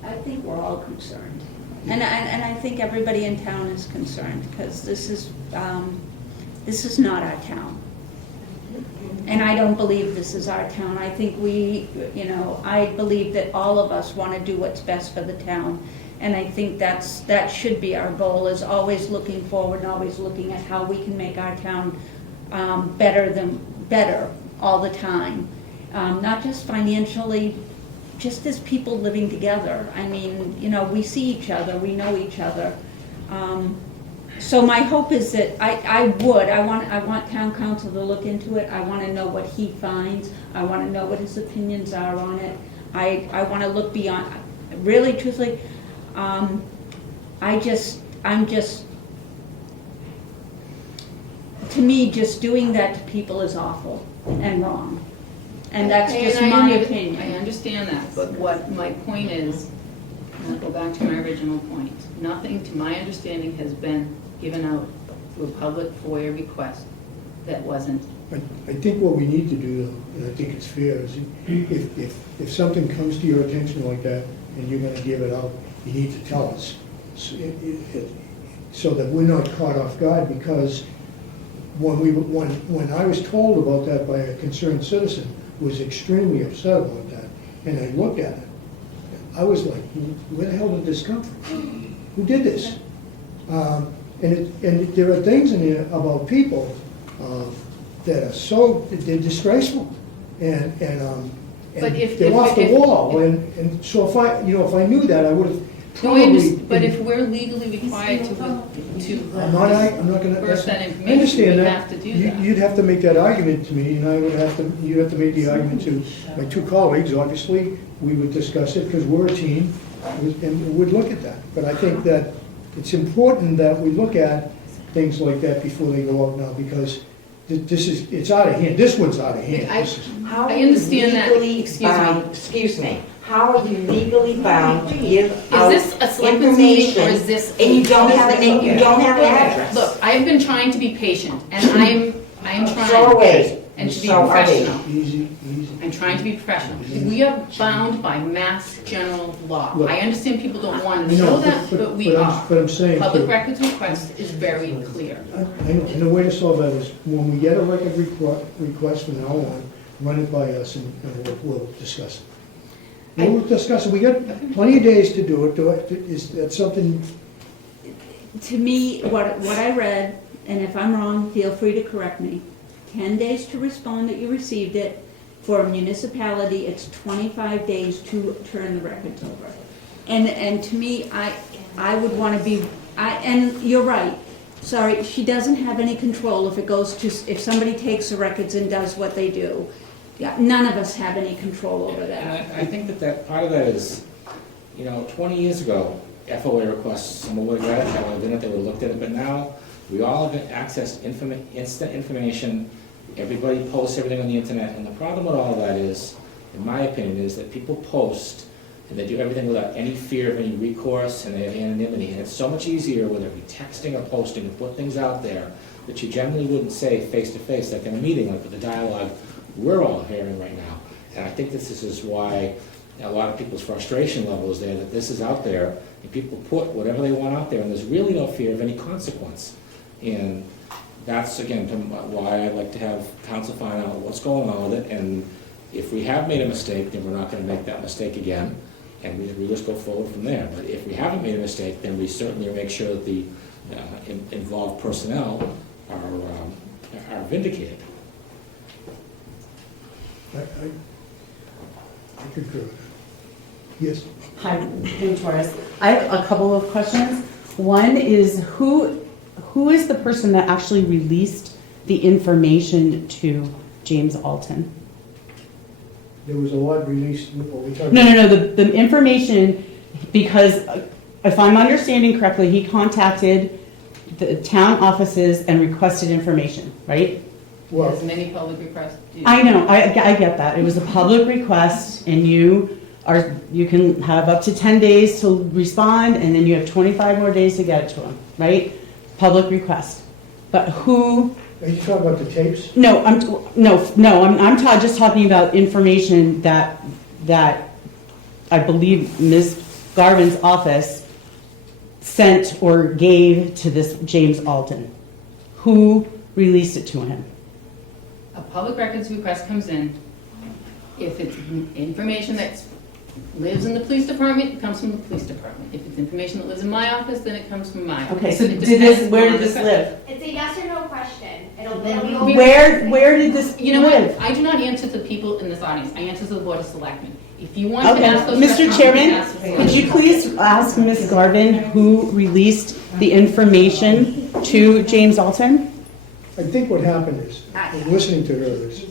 I think we're all concerned. And I think everybody in town is concerned, because this is not our town. And I don't believe this is our town. I think I believe that all of us want to do what's best for the town. And I think that should be our goal, is always looking forward and always looking at how we can make our town better all the time. Not just financially, just as people living together. I mean, we see each other, we know each other. So my hope is that I want town council to look into it. I want to know what he finds. I want to know what his opinions are on it. I want to look beyond, really truthfully, I'm just, to me, just doing that to people is awful and wrong. And that's just my opinion. I understand that, but what my point is, and I'll go back to my original point, nothing, to my understanding, has been given out to a public FOIA request that wasn't. I think what we need to do, though, and I think it's fair, is if something comes to your attention like that and you're going to give it out, you need to tell us so that we're not caught off guard. Because when I was told about that by a concerned citizen who was extremely upset about that, and I looked at it, I was like, where the hell did this come from? Who did this? And there are things in there about people that are they're disgraceful, and But if- they're off the if- wall. And so if I knew that, I would have No, I probably. understand, but if we're legally required to I'm not going to. burst that I information, understand we that. have to do that. You'd have to make that argument to me, and you'd have to make the argument to my two colleagues. Obviously, we would discuss it because we're a team, and we'd look at that. But I think that it's important that we look at things like that before they go out now, because it's out of hand. This one's out of hand. How I are you understand that. legally Excuse me. bound- Excuse me. How are you legally bound to give Is out this a selectmen's meeting, or information is this? and you don't have an address? Look, I've been trying to be patient, and I'm trying. So are we. and to be So are they. professional. Easy. I'm trying to be professional. We are bound by Mass General Law. Look, I understand people don't want I to know, know that, but we are. But I'm saying. Public too, records request is very clear. I know, and the way to solve that is when we get a record request from now on, run it by us and we'll discuss it. We'll discuss it. We got plenty of days to do it. Is that something, To me, what I read, and if I'm wrong, feel free to correct me, 10 days to respond that you received it. For a municipality, it's 25 days to turn the records over. And to me, I would want to be, and you're right, sorry, she doesn't have any control if it goes to, if somebody takes the records and does what they do. Yeah, none of us have any control over that. And I think that part of that is, 20 years ago, FOA requests, someone would have read it, they would have looked at it, but now we all have access to instant information. Everybody posts everything on the internet, and the problem with all of that is, in my opinion, is that people post and they do everything without any fear of any recourse, and they have anonymity, and it's so much easier, whether it be texting or posting, to put things out there that you generally wouldn't say face-to-face, like in a meeting, like with the dialogue we're all hearing right now. And I think this is why a lot of people's frustration level is there, that this is out there, and people put whatever they want out there, and there's really no fear of any consequence. And that's, again, why I'd like to have council find out what's going on with it, and if we have made a mistake, then we're not going to make that mistake again, and we just go forward from there. But if we haven't made a mistake, then we certainly make sure that the involved personnel are vindicated. I concur with that. Yes? Hi, Jim Torres. I have a couple of questions. One is who is the person that actually released the information to James Alton? There was a lot released, what we talked No, the information, because if I'm understanding correctly, he contacted the town offices and requested information, right? Well, As many public requests do. I know, I get that. It was a public request, and you can have up to 10 days to respond, and then you have 25 more days to get it to him, right? Public request. But who? are you talking about the tapes? No, I'm just talking about information that I believe Ms. Garvin's office sent or gave to this James Alton. Who released it to him? A public records request comes in. If it's information that lives in the police department, it comes from the police department. If it's information that lives in my office, then it comes from my office. Okay, so It depends where on did the this question. live? It's a yes or no question. It'll We- go. Where did this You know what? live? I do not answer to people in this audience. I answer to the Board of Selectmen. If you want to Okay, ask those Mr. questions, Chairman, you can ask the could you please ask Ms. Garvin who released the information to James Alton? I think what happened is, listening to her, is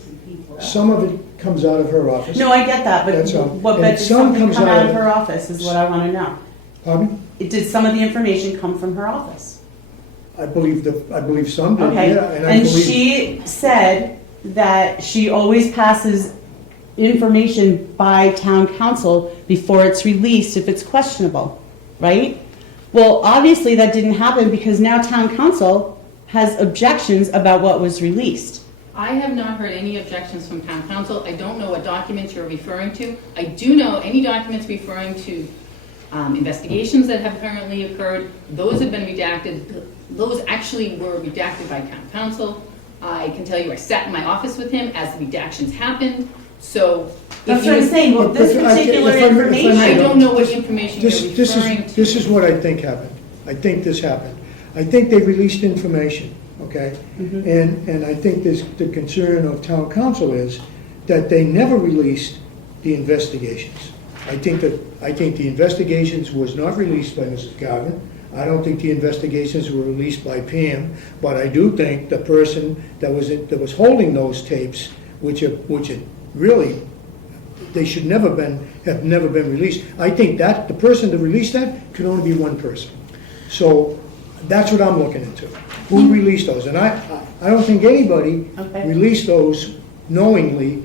some of it comes out of her office. No, I get that, but That's all. what, And but did some something comes come out out of- of her office is what I want to know. Pardon? Did some of the information come from her office? I believe some did, Okay, yeah. I and believe- she said that she always passes information by town council before it's released if it's questionable, right? Well, obviously that didn't happen because now town council has objections about what was released. I have not heard any objections from town council. I don't know what documents you're referring to. I do know any documents referring to investigations that have apparently occurred. Those have been redacted. Those actually were redacted by town council. I can tell you I sat in my office with him as the redactions happened. So That's what I'm saying, well, this If I- particular if I may- information. I don't know what information you're This referring to. is what I think happened. I think this happened. I think they released information, okay? And I think the concern of town council is that they never released the investigations. I think the investigations was not released by Mrs. Garvin. I don't think the investigations were released by Pam, but I do think the person that was holding those tapes, which really, they should have never been released. I think that the person that released that could only be one person. So that's what I'm looking into. Who released those? And I don't think anybody Okay. released those knowingly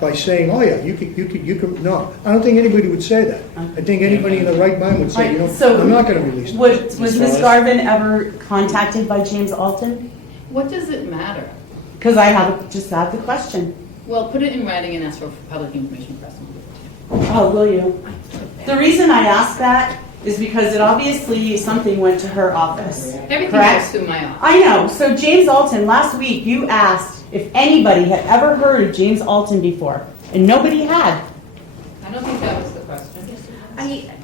by saying, oh yeah, you could, no. I don't think anybody would say that. I think anybody in the right mind would say, you know, Right, so I'm not gonna release those. Was Ms. Garvin ever contacted by James Alton? What does it matter? Because I have just had the question. Well, put it in writing and ask for public information press. Oh, will you? The reason I asked that is because it obviously, something went to her office. Everything correct? goes through my office. I know. So James Alton, last week you asked if anybody had ever heard of James Alton before, and nobody had. I don't think that was the question.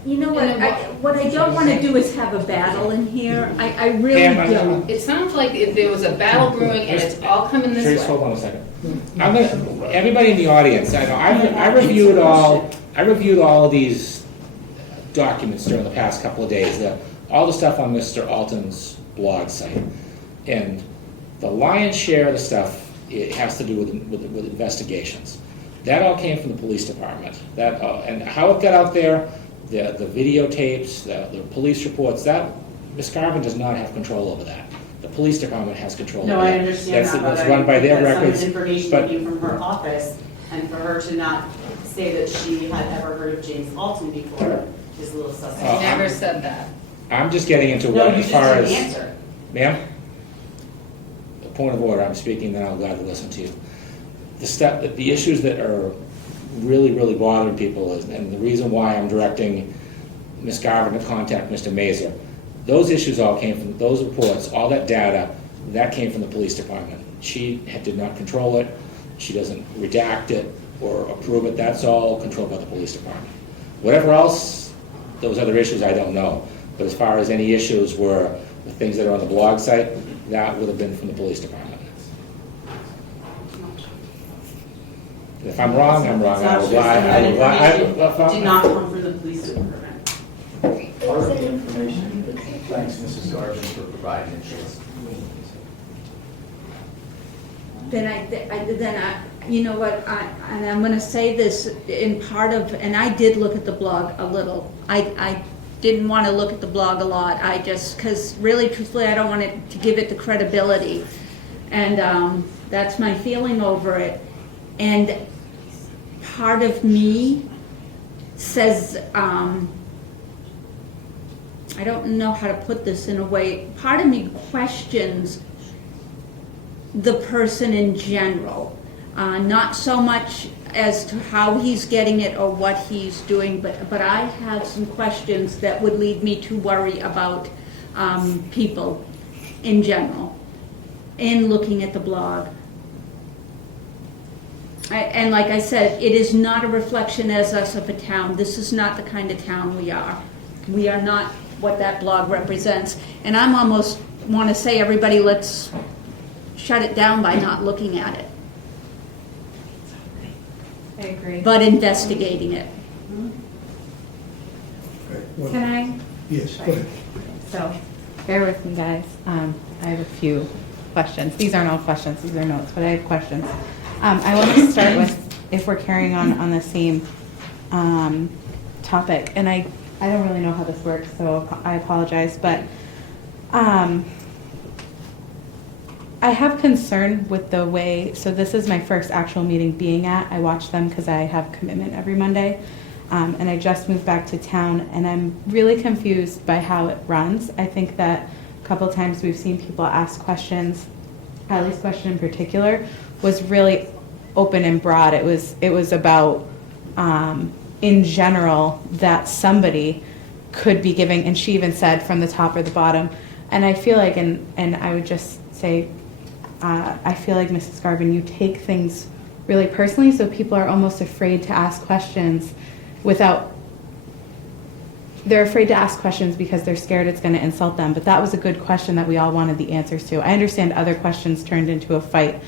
You know what I don't want to do is have a battle in here. I really Pam, don't. It sounds like if there was a battle brewing and it's all coming this Trace, way. hold on a second. Everybody in the audience, I know, I reviewed all of these documents during the past couple of days, all the stuff on Mr. Alton's blog site. And the lion's share of the stuff, it has to do with investigations. That all came from the police department. And how it got out there, the videotapes, the police reports, that, Ms. Garvin does not have control over that. The police department has control No, over I that. understand that, That's but run by their that some records. information but- came from her office, and for her to not say that she had ever heard of James Alton before is a little suspect. Oh, Never said that. I'm just getting into No, what, you as just far didn't as... answer. Ma'am? A point of order, I'm speaking, then I'll gladly listen to you. The issues that are really, really bothering people is, and the reason why I'm directing Ms. Garvin to contact Mr. Mazur, those issues all came from, those reports, all that data, that came from the police department. She did not control it, she doesn't redact it or approve it, that's all controlled by the police department. Whatever else, those other issues, I don't know. But as far as any issues were the things that are on the blog site, that would have been from the police department. If I'm wrong, I'm wrong. I will lie. I will lie. Did not come from the police department. Part of the information, thanks Mrs. Garvin for providing it to us. You know what, and I'm gonna say this in part of, and I did look at the blog a little. I didn't wanna look at the blog a lot, cause really truthfully, I don't want it to give it the credibility. And that's my feeling over it. And part of me says, I don't know how to put this in a way, part of me questions the person in general, not so much as to how he's getting it or what he's doing, but I have some questions that would lead me to worry about people in general in looking at the blog. And like I said, it is not a reflection as us of a town. This is not the kind of town we are. We are not what that blog represents. And I'm almost want to say, everybody, let's shut it down by not looking at it, I agree. but investigating it. Can I? Yes, go ahead. So, bear with me, guys. I have a few questions. These aren't all questions, these are notes, but I have questions. I want to start with, if we're carrying on the same topic, and I don't really know how this works, so I apologize, but I have concern with the way, so this is my first actual meeting being at. I watch them because I have commitment every Monday. And I just moved back to town, and I'm really confused by how it runs. I think that a couple times we've seen people ask questions. Allie's question in particular was really open and broad. It was about, in general, that somebody could be giving, and she even said from the top or the bottom. And I feel like, and I would just say, I feel like, Mrs. Garvin, you take things really personally, so people are almost afraid to ask questions they're afraid to ask questions because they're scared it's going to insult them. But that was a good question that we all wanted the answers to. I understand other questions turned into a fight,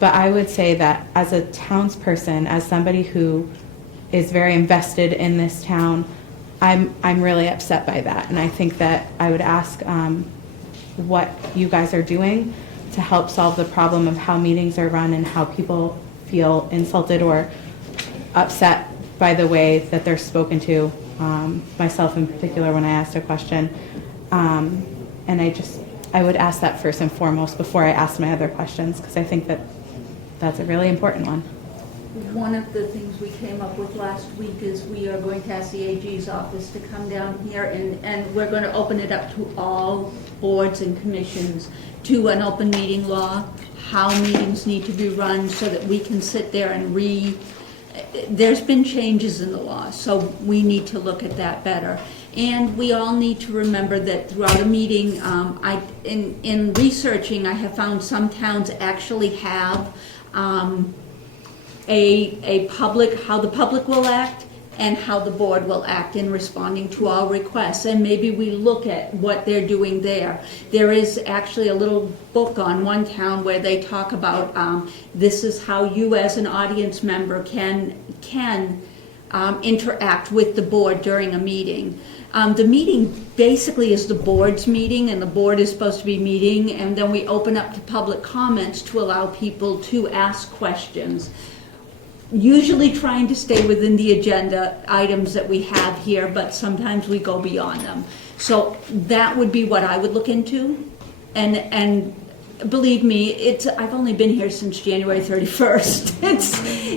but I would say that as a townsperson, as somebody who is very invested in this town, I'm really upset by that. And I think that I would ask what you guys are doing to help solve the problem of how meetings are run and how people feel insulted or upset by the way that they're spoken to, myself in particular when I asked a question. And I would ask that first and foremost before I ask my other questions, because I think that that's a really important one. One of the things we came up with last week is we are going to ask the AG's office to come down here, and we're going to open it up to all boards and commissions to an open meeting law. how meetings need to be run so that we can sit there and there's been changes in the law, so we need to look at that better. And we all need to remember that throughout a meeting, in researching, I have found some towns actually have a public, how the public will act and how the board will act in responding to all requests. And maybe we look at what they're doing there. There is actually a little book on one town where they talk about this is how you as an audience member can interact with the board during a meeting. The meeting basically is the board's meeting, and the board is supposed to be meeting, and then we open up to public comments to allow people to ask questions. Usually trying to stay within the agenda items that we have here, but sometimes we go beyond them. So that would be what I would look into. And believe me, I've only been here since January 31st.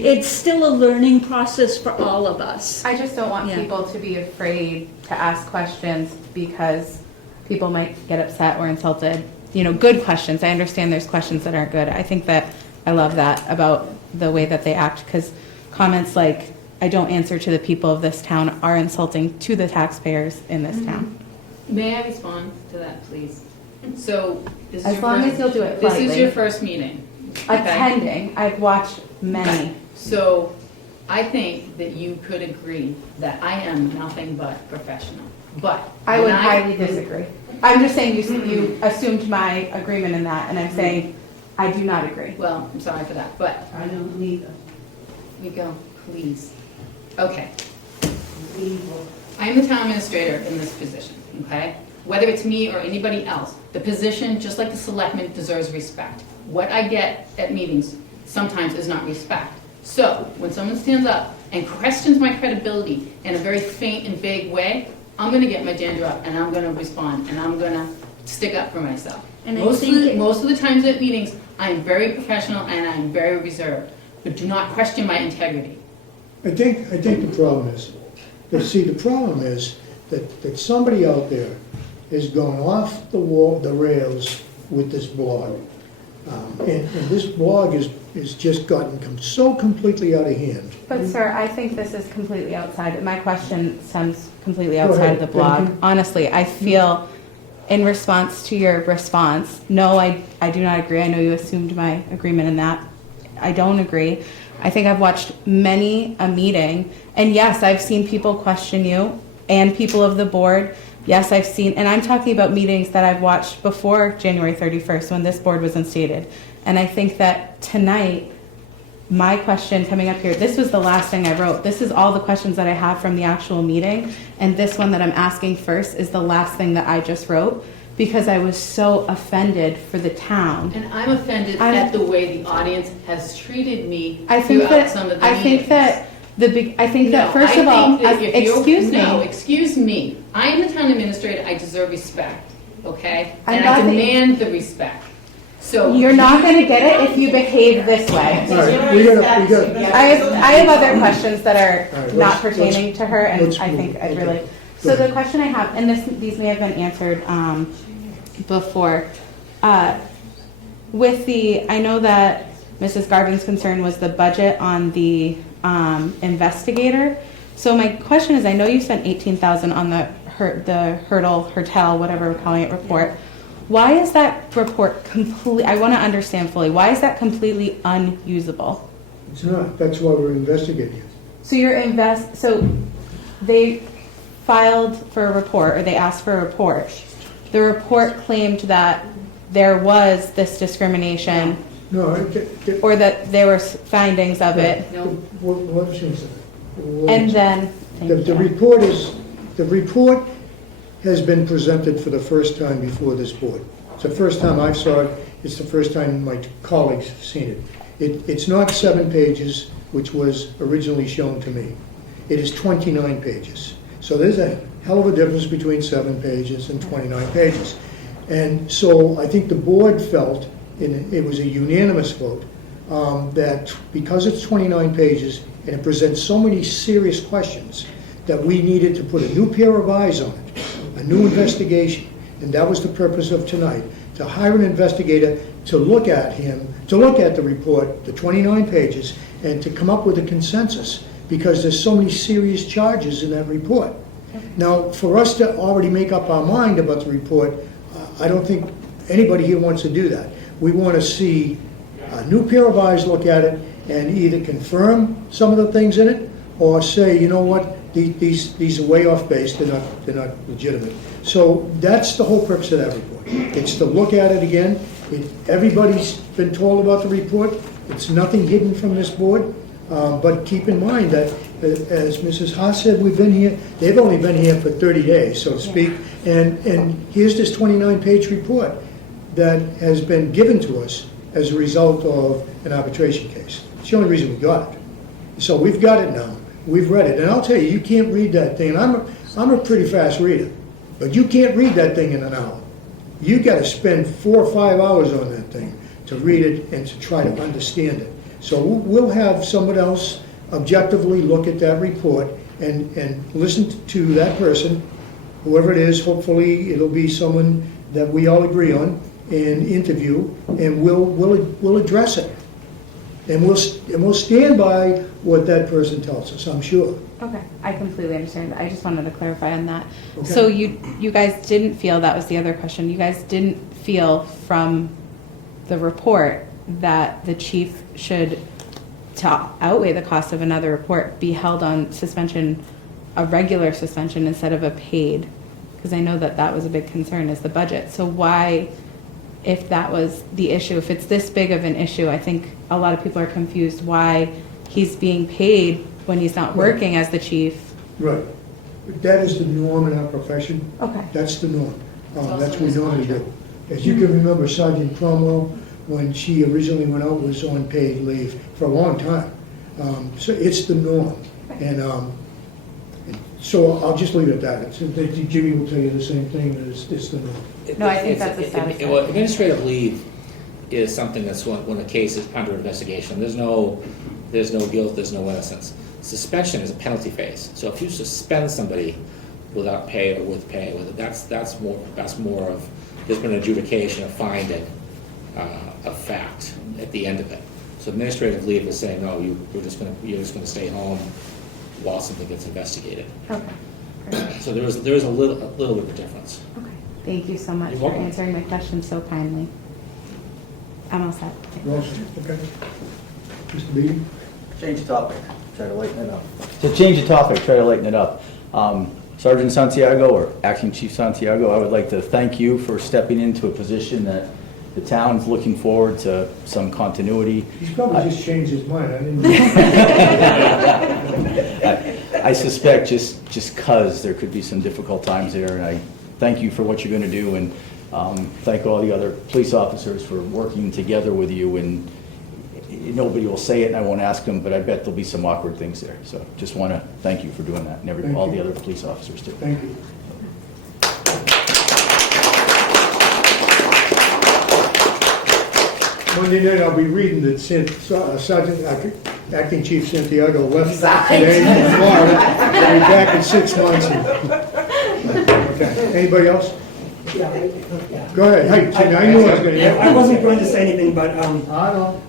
It's still a learning process for all of us. I just don't want Yeah. people to be afraid to ask questions because people might get upset or insulted. You know, good questions. I understand there's questions that aren't good. I love that about the way that they act, because comments like, I don't answer to the people of this town, are insulting to the taxpayers in this town. May I respond to that, please? So, this is As your long first- as you'll do it This is politely. your first meeting. okay? Attending, I've watched many. So, I think that you could agree that I am nothing but professional. But I would when highly disagree. I'm just saying you assumed my agreement in that, and I'm saying I do not agree. Well, I'm sorry for that, but I don't either. you go, please. Okay. I am the town administrator in this position, okay? Whether it's me or anybody else, the position, just like the selectman, deserves respect. What I get at meetings sometimes is not respect. So, when someone stands up and questions my credibility in a very faint and vague way, I'm gonna get my dander up and I'm gonna respond and I'm gonna stick up for myself. And I Most think of the times at meetings, I am very professional and I'm very reserved, but do not question my integrity. I think the problem is, the problem is that somebody out there is going off the rails with this blog. And this blog is just gotten so completely out of hand. But sir, I think this is completely outside. My question stems completely Go outside ahead. of the blog. Thank you. Honestly, I feel in response to your response, no, I do not agree. I know you assumed my agreement in that. I don't agree. I think I've watched many a meeting, and yes, I've seen people question you and people of the board. Yes, I've seen, and I'm talking about meetings that I've watched before January 31st when this board was instated. And I think that tonight, my question coming up here, this was the last thing I wrote. This is all the questions that I have from the actual meeting. And this one that I'm asking first is the last thing that I just wrote because I was so offended for the town. And I'm offended at the way the audience has treated me I think throughout that, some of the I meetings. think that first of all, Excuse me. I am the town administrator, I deserve respect, okay? I'm And not I the- demand the respect. So. you're not going to get it if you behave this way. All right, we got. I have other questions that are All right, not let's- pertaining to her, and let's I move. think I'd Okay. really. Go So the ahead. question I have, and these may have been answered before, with I know that Mrs. Garvin's concern was the budget on the investigator. So my question is, I know you spent $18,000 on the Hurtel, whatever we're calling it, report. Why is that report I want to understand fully, why is that completely unusable? It's not, that's why we're investigating it. So so they filed for a report, or they asked for a report. The report claimed that there was this discrimination, No, or that there were findings of it, what was it? and then, The report has been presented for the first time before this board. It's the first time I've saw it, it's the first time my colleagues have seen it. It's not 7 pages, which was originally shown to me. It is 29 pages. So there's a hell of a difference between 7 pages and 29 pages. And so I think the board felt, and it was a unanimous vote, that because it's 29 pages and it presents so many serious questions, that we needed to put a new pair of eyes on it, a new investigation. And that was the purpose of tonight, to hire an investigator to look at the report, the 29 pages, and to come up with a consensus, because there's so many serious charges in that report. Now, for us to already make up our mind about the report, I don't think anybody here wants to do that. We want to see a new pair of eyes look at it and either confirm some of the things in it or say, you know what, these are way off base, they're not legitimate. So that's the whole purpose of that report. It's to look at it again. Everybody's been told about the report. It's nothing hidden from this board. But keep in mind that, as Mrs. Haas said, we've been here, they've only been here for 30 days, so to speak. And here's this 29-page report that has been given to us as a result of an arbitration case. It's the only reason we got it. So we've got it now. We've read it. And I'll tell you, you can't read that thing. I'm a pretty fast reader, but you can't read that thing in an hour. You got to spend 4 or 5 hours on that thing to read it and to try to understand it. So we'll have someone else objectively look at that report and listen to that person, whoever it is. Hopefully it'll be someone that we all agree on, and interview, and we'll address it. And we'll stand by what that person tells us, I'm sure. Okay, I completely understand. I just wanted to clarify on that. Okay. So you guys didn't feel, that was the other question, you guys didn't feel from the report that the chief should, to outweigh the cost of another report, be held on suspension, a regular suspension instead of a paid? Because I know that was a big concern, is the budget. So why, if that was the issue, if it's this big of an issue, I think a lot of people are confused why he's being paid when he's not working as the chief. Right. That is the norm in our profession. Okay. That's the norm. also That's what we his normally do. contract. As you can remember, Sergeant Cromwell, when she originally went out, was on paid leave for a long time. So it's the norm. And so I'll just leave it at that. Jimmy will tell you the same thing, it's the norm. No, I think that's a status quo. Well, administrative leave is something that's when a case is under investigation. There's no guilt, there's no innocence. Suspension is a penalty phase. So if you suspend somebody without pay or with pay, that's more of, there's been an adjudication, a finding of fact at the end of it. So administrative leave is saying, no, you're just going to stay home while something gets investigated. Okay. Great. So there is a little bit of difference. Okay. Thank you so much You're for welcome. answering my question so kindly. I'm all set. Ross, okay. Mr. Beatty? Change the topic, try to lighten it up. To change the topic, try to lighten it up. Sergeant Santiago, or Acting Chief Santiago, I would like to thank you for stepping into a position that the town's looking forward to some continuity. He's probably just changed his mind. I didn't. I suspect just because there could be some difficult times there, and I thank you for what you're going to do, and thank all the other police officers for working together with you. And nobody will say it, and I won't ask them, but I bet there'll be some awkward things there. So just want to thank you for doing that, and all the other police officers too. Thank you. Monday night, I'll be reading that Sergeant Acting Chief Santiago left today for Florida. He'll be back in 6 months. Okay. Anybody else? Go ahead. Hey, I knew I was going to. I wasn't going to say anything, but I know.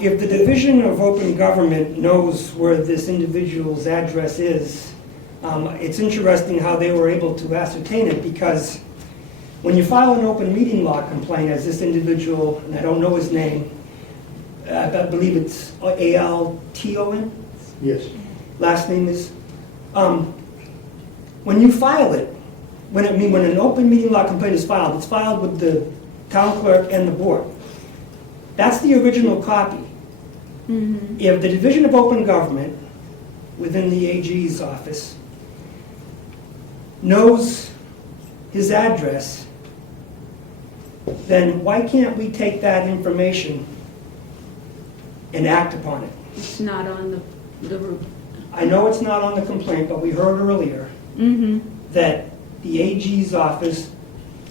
if the Division of Open Government knows where this individual's address is, it's interesting how they were able to ascertain it, because when you file an open meeting law complaint as this individual, and I don't know his name, I believe it's Alton? Yes. Last name is, when you file it, when an open meeting law complaint is filed, it's filed with the town clerk and the board. That's the original copy. Mm-hmm. If the Division of Open Government within the AG's office knows his address, then why can't we take that information and act upon it? It's not on the route. I know it's not on the complaint, but we heard earlier Mm-hmm. that the AG's office,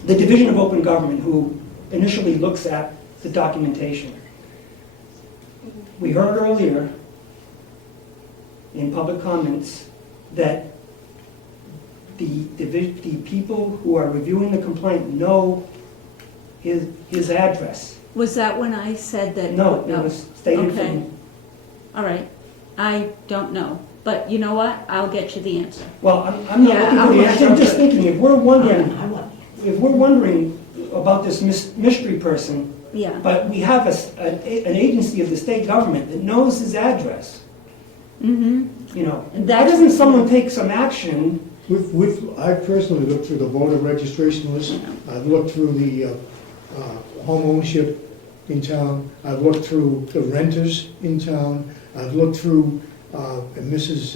the Division of Open Government, who initially looks at the documentation, we heard earlier in public comments that the people who are reviewing the complaint know his address. Was that when I said that? No, it was stated Okay. from, All right, I don't know, but you know what? I'll get you the answer. well, I'm not Yeah, looking for I'm the answer, I'm just thinking, if we're wondering, I want, about this mystery person, Yeah. but we have an agency of the state government that knows his address, Mm-hmm. you know, why That's- doesn't someone take some action? I personally looked through the voter registration list, I've looked through the home ownership in town, I've looked through the renters in town, I've looked through, and Mrs.,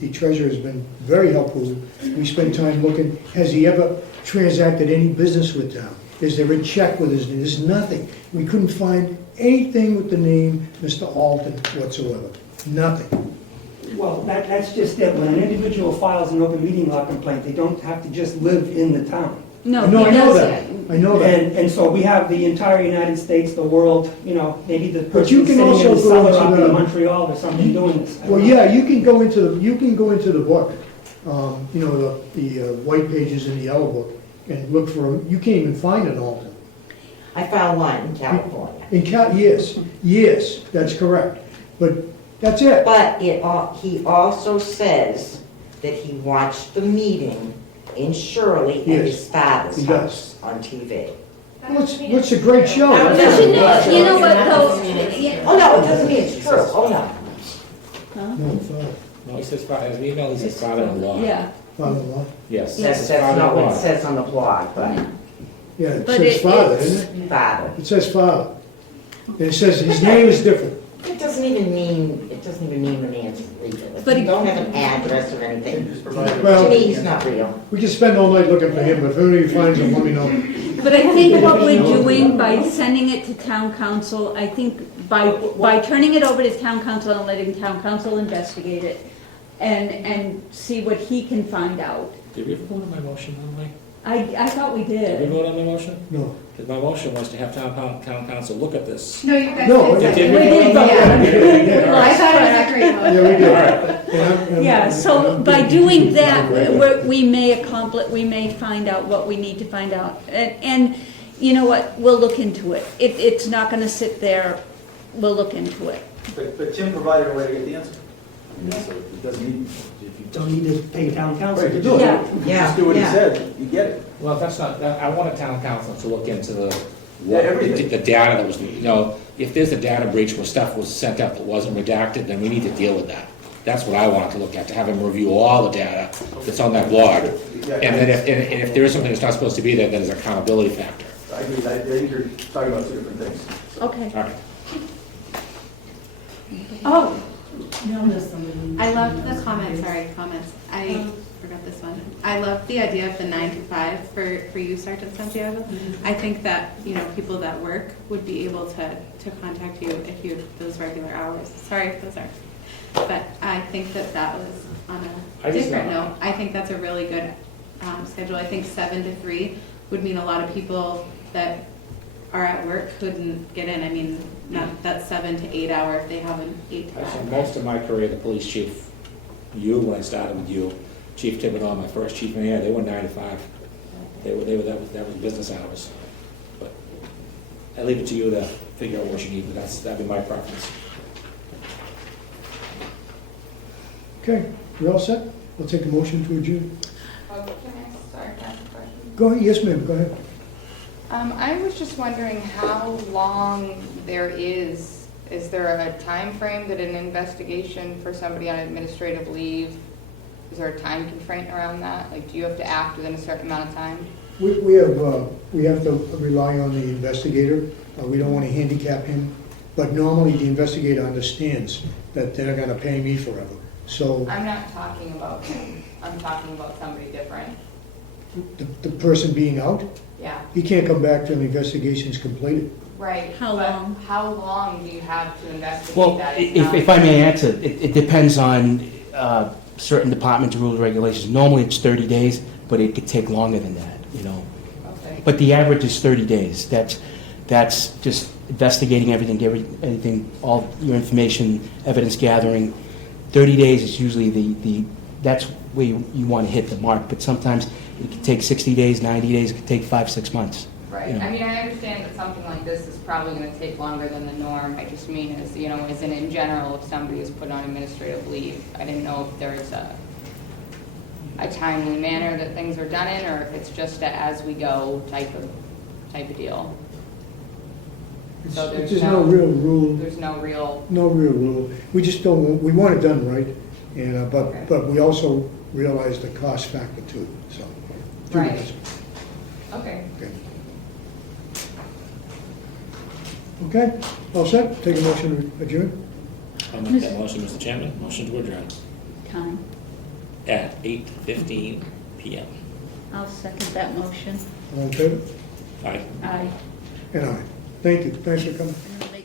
the treasurer has been very helpful. We spent time looking, has he ever transacted any business with town? Is there a check with his name? There's nothing. We couldn't find anything with the name Mr. Alton whatsoever, nothing. Well, that's just it, when an individual files an open meeting law complaint, they don't have to just live in the town. No, No, I know because- that, I know that. And so we have the entire United States, the world, you know, maybe the But you person can sitting in also the go cellar into up the- in Montreal or something doing this. I don't Well, know. yeah, you can go into the book, you know, the white pages in the yellow book, and look for, you can't even find an Alton. I found one in California. Yes, that's correct, but that's it. But he also says that he watched the meeting in Shirley at Yes, his father's he house on TV. Well, it's a great show. No, That's You it. know, you know what, though? Yeah. Oh, no, it doesn't mean it's true, oh, no. Huh? No, father- No, he says, his email, he says father-in-law. Yeah, father-in-law. Yes. it That's says not what it father-in-law. says on the blog, but Yeah, it But says father, it's- isn't it? father. It says father. And it says his name is different. It doesn't even mean the man's real. If But you he- don't have an address or anything, to Well, me, he's not real. we can spend all night looking for him, but if anybody finds him, let me know. but I think what we're doing by sending it to town council, I think by turning it over to town council and letting town council investigate it and see what he can find out. Did we ever vote on my motion, Emily? I thought we Did we did. vote on my motion? No. Because my motion was to have town council look at this. No, you guys No, did. did We did vote. Well, I thought it was a great Yeah, motion. we did. All right. Yeah, so by doing that, we may we may find out what we need to find out. And you know what, we'll look into it. It's not gonna sit there, we'll look into it. But Tim provided a way to get the answer. So it doesn't need, if you Don't need to pay town council Right, to you do it. Yeah. Yeah, just do what he yeah. said, you get it. Well, that's not, I want a town council to look into Yeah, everything. the data that was, if there's a data breach where stuff was sent out that wasn't redacted, then we need to deal with that. That's what I wanted to look at, to have him review all the data that's on that blog. And then if there is something that's not supposed to be there, then there's an accountability factor. I agree, I think you're talking about two different things. Okay. All right. Oh, I love the comments, comments. I forgot this one. I love the idea of the 9 to 5 for you, Sergeant Santiago. I think that, people that work would be able to contact you if you have those regular hours. Sorry if those aren't. But I think that was on a different note. I think that's a really good schedule. I think 7 to 3 would mean a lot of people that are at work couldn't get in. I mean, not that 7 to 8 hour if they have an 8 to I spent 5. most of my career, the police chief, when I started with you, Chief Thibodeau, my first chief in the air, they were 9 to 5. That was business hours. But I leave it to you to figure out what you need, but that'd be my preference. Okay, we all set? We'll take a motion to adjourn. Can I start that question? Go ahead, yes, ma'am, go ahead. I was just wondering how long there is there a time frame that an investigation for somebody on administrative leave, is there a time constraint around that? Like, do you have to act within a certain amount of time? We have to rely on the investigator. We don't want to handicap him, but normally the investigator understands that they're going to pay me forever. So I'm not talking about him, I'm talking about somebody different. the person being out, Yeah, he can't come back till the investigation's completed. right. How but long? How long do you have to investigate Well, that? if I may answer, it depends on certain departments' rules and regulations. Normally, it's 30 days, but it could take longer than that, Okay. But the average is 30 days. That's just investigating everything, all your information, evidence gathering. 30 days is usually that's where you want to hit the mark, but sometimes it can take 60 days, 90 days, it could take 5-6 months. Right, I mean, I understand that something like this is probably gonna take longer than the norm, I just mean as, you know, as in general, if somebody is put on administrative leave, I didn't know if there's a timely manner that things are done in, or if it's just a as-we-go type of deal. So There's no real rule. There's no real, No real rule. We just don't, we want it done right, and, Okay. but we also realize the cost factor too, so. do Right. this. okay. Okay. Okay, all set? Take a motion to adjourn? I'll make that motion, Mr. Chairman. Motion to adjourn Time. at 8:15 PM. I'll second that motion. All in favor? Aye. Aye. And aye. Thank you. Thanks for coming. And then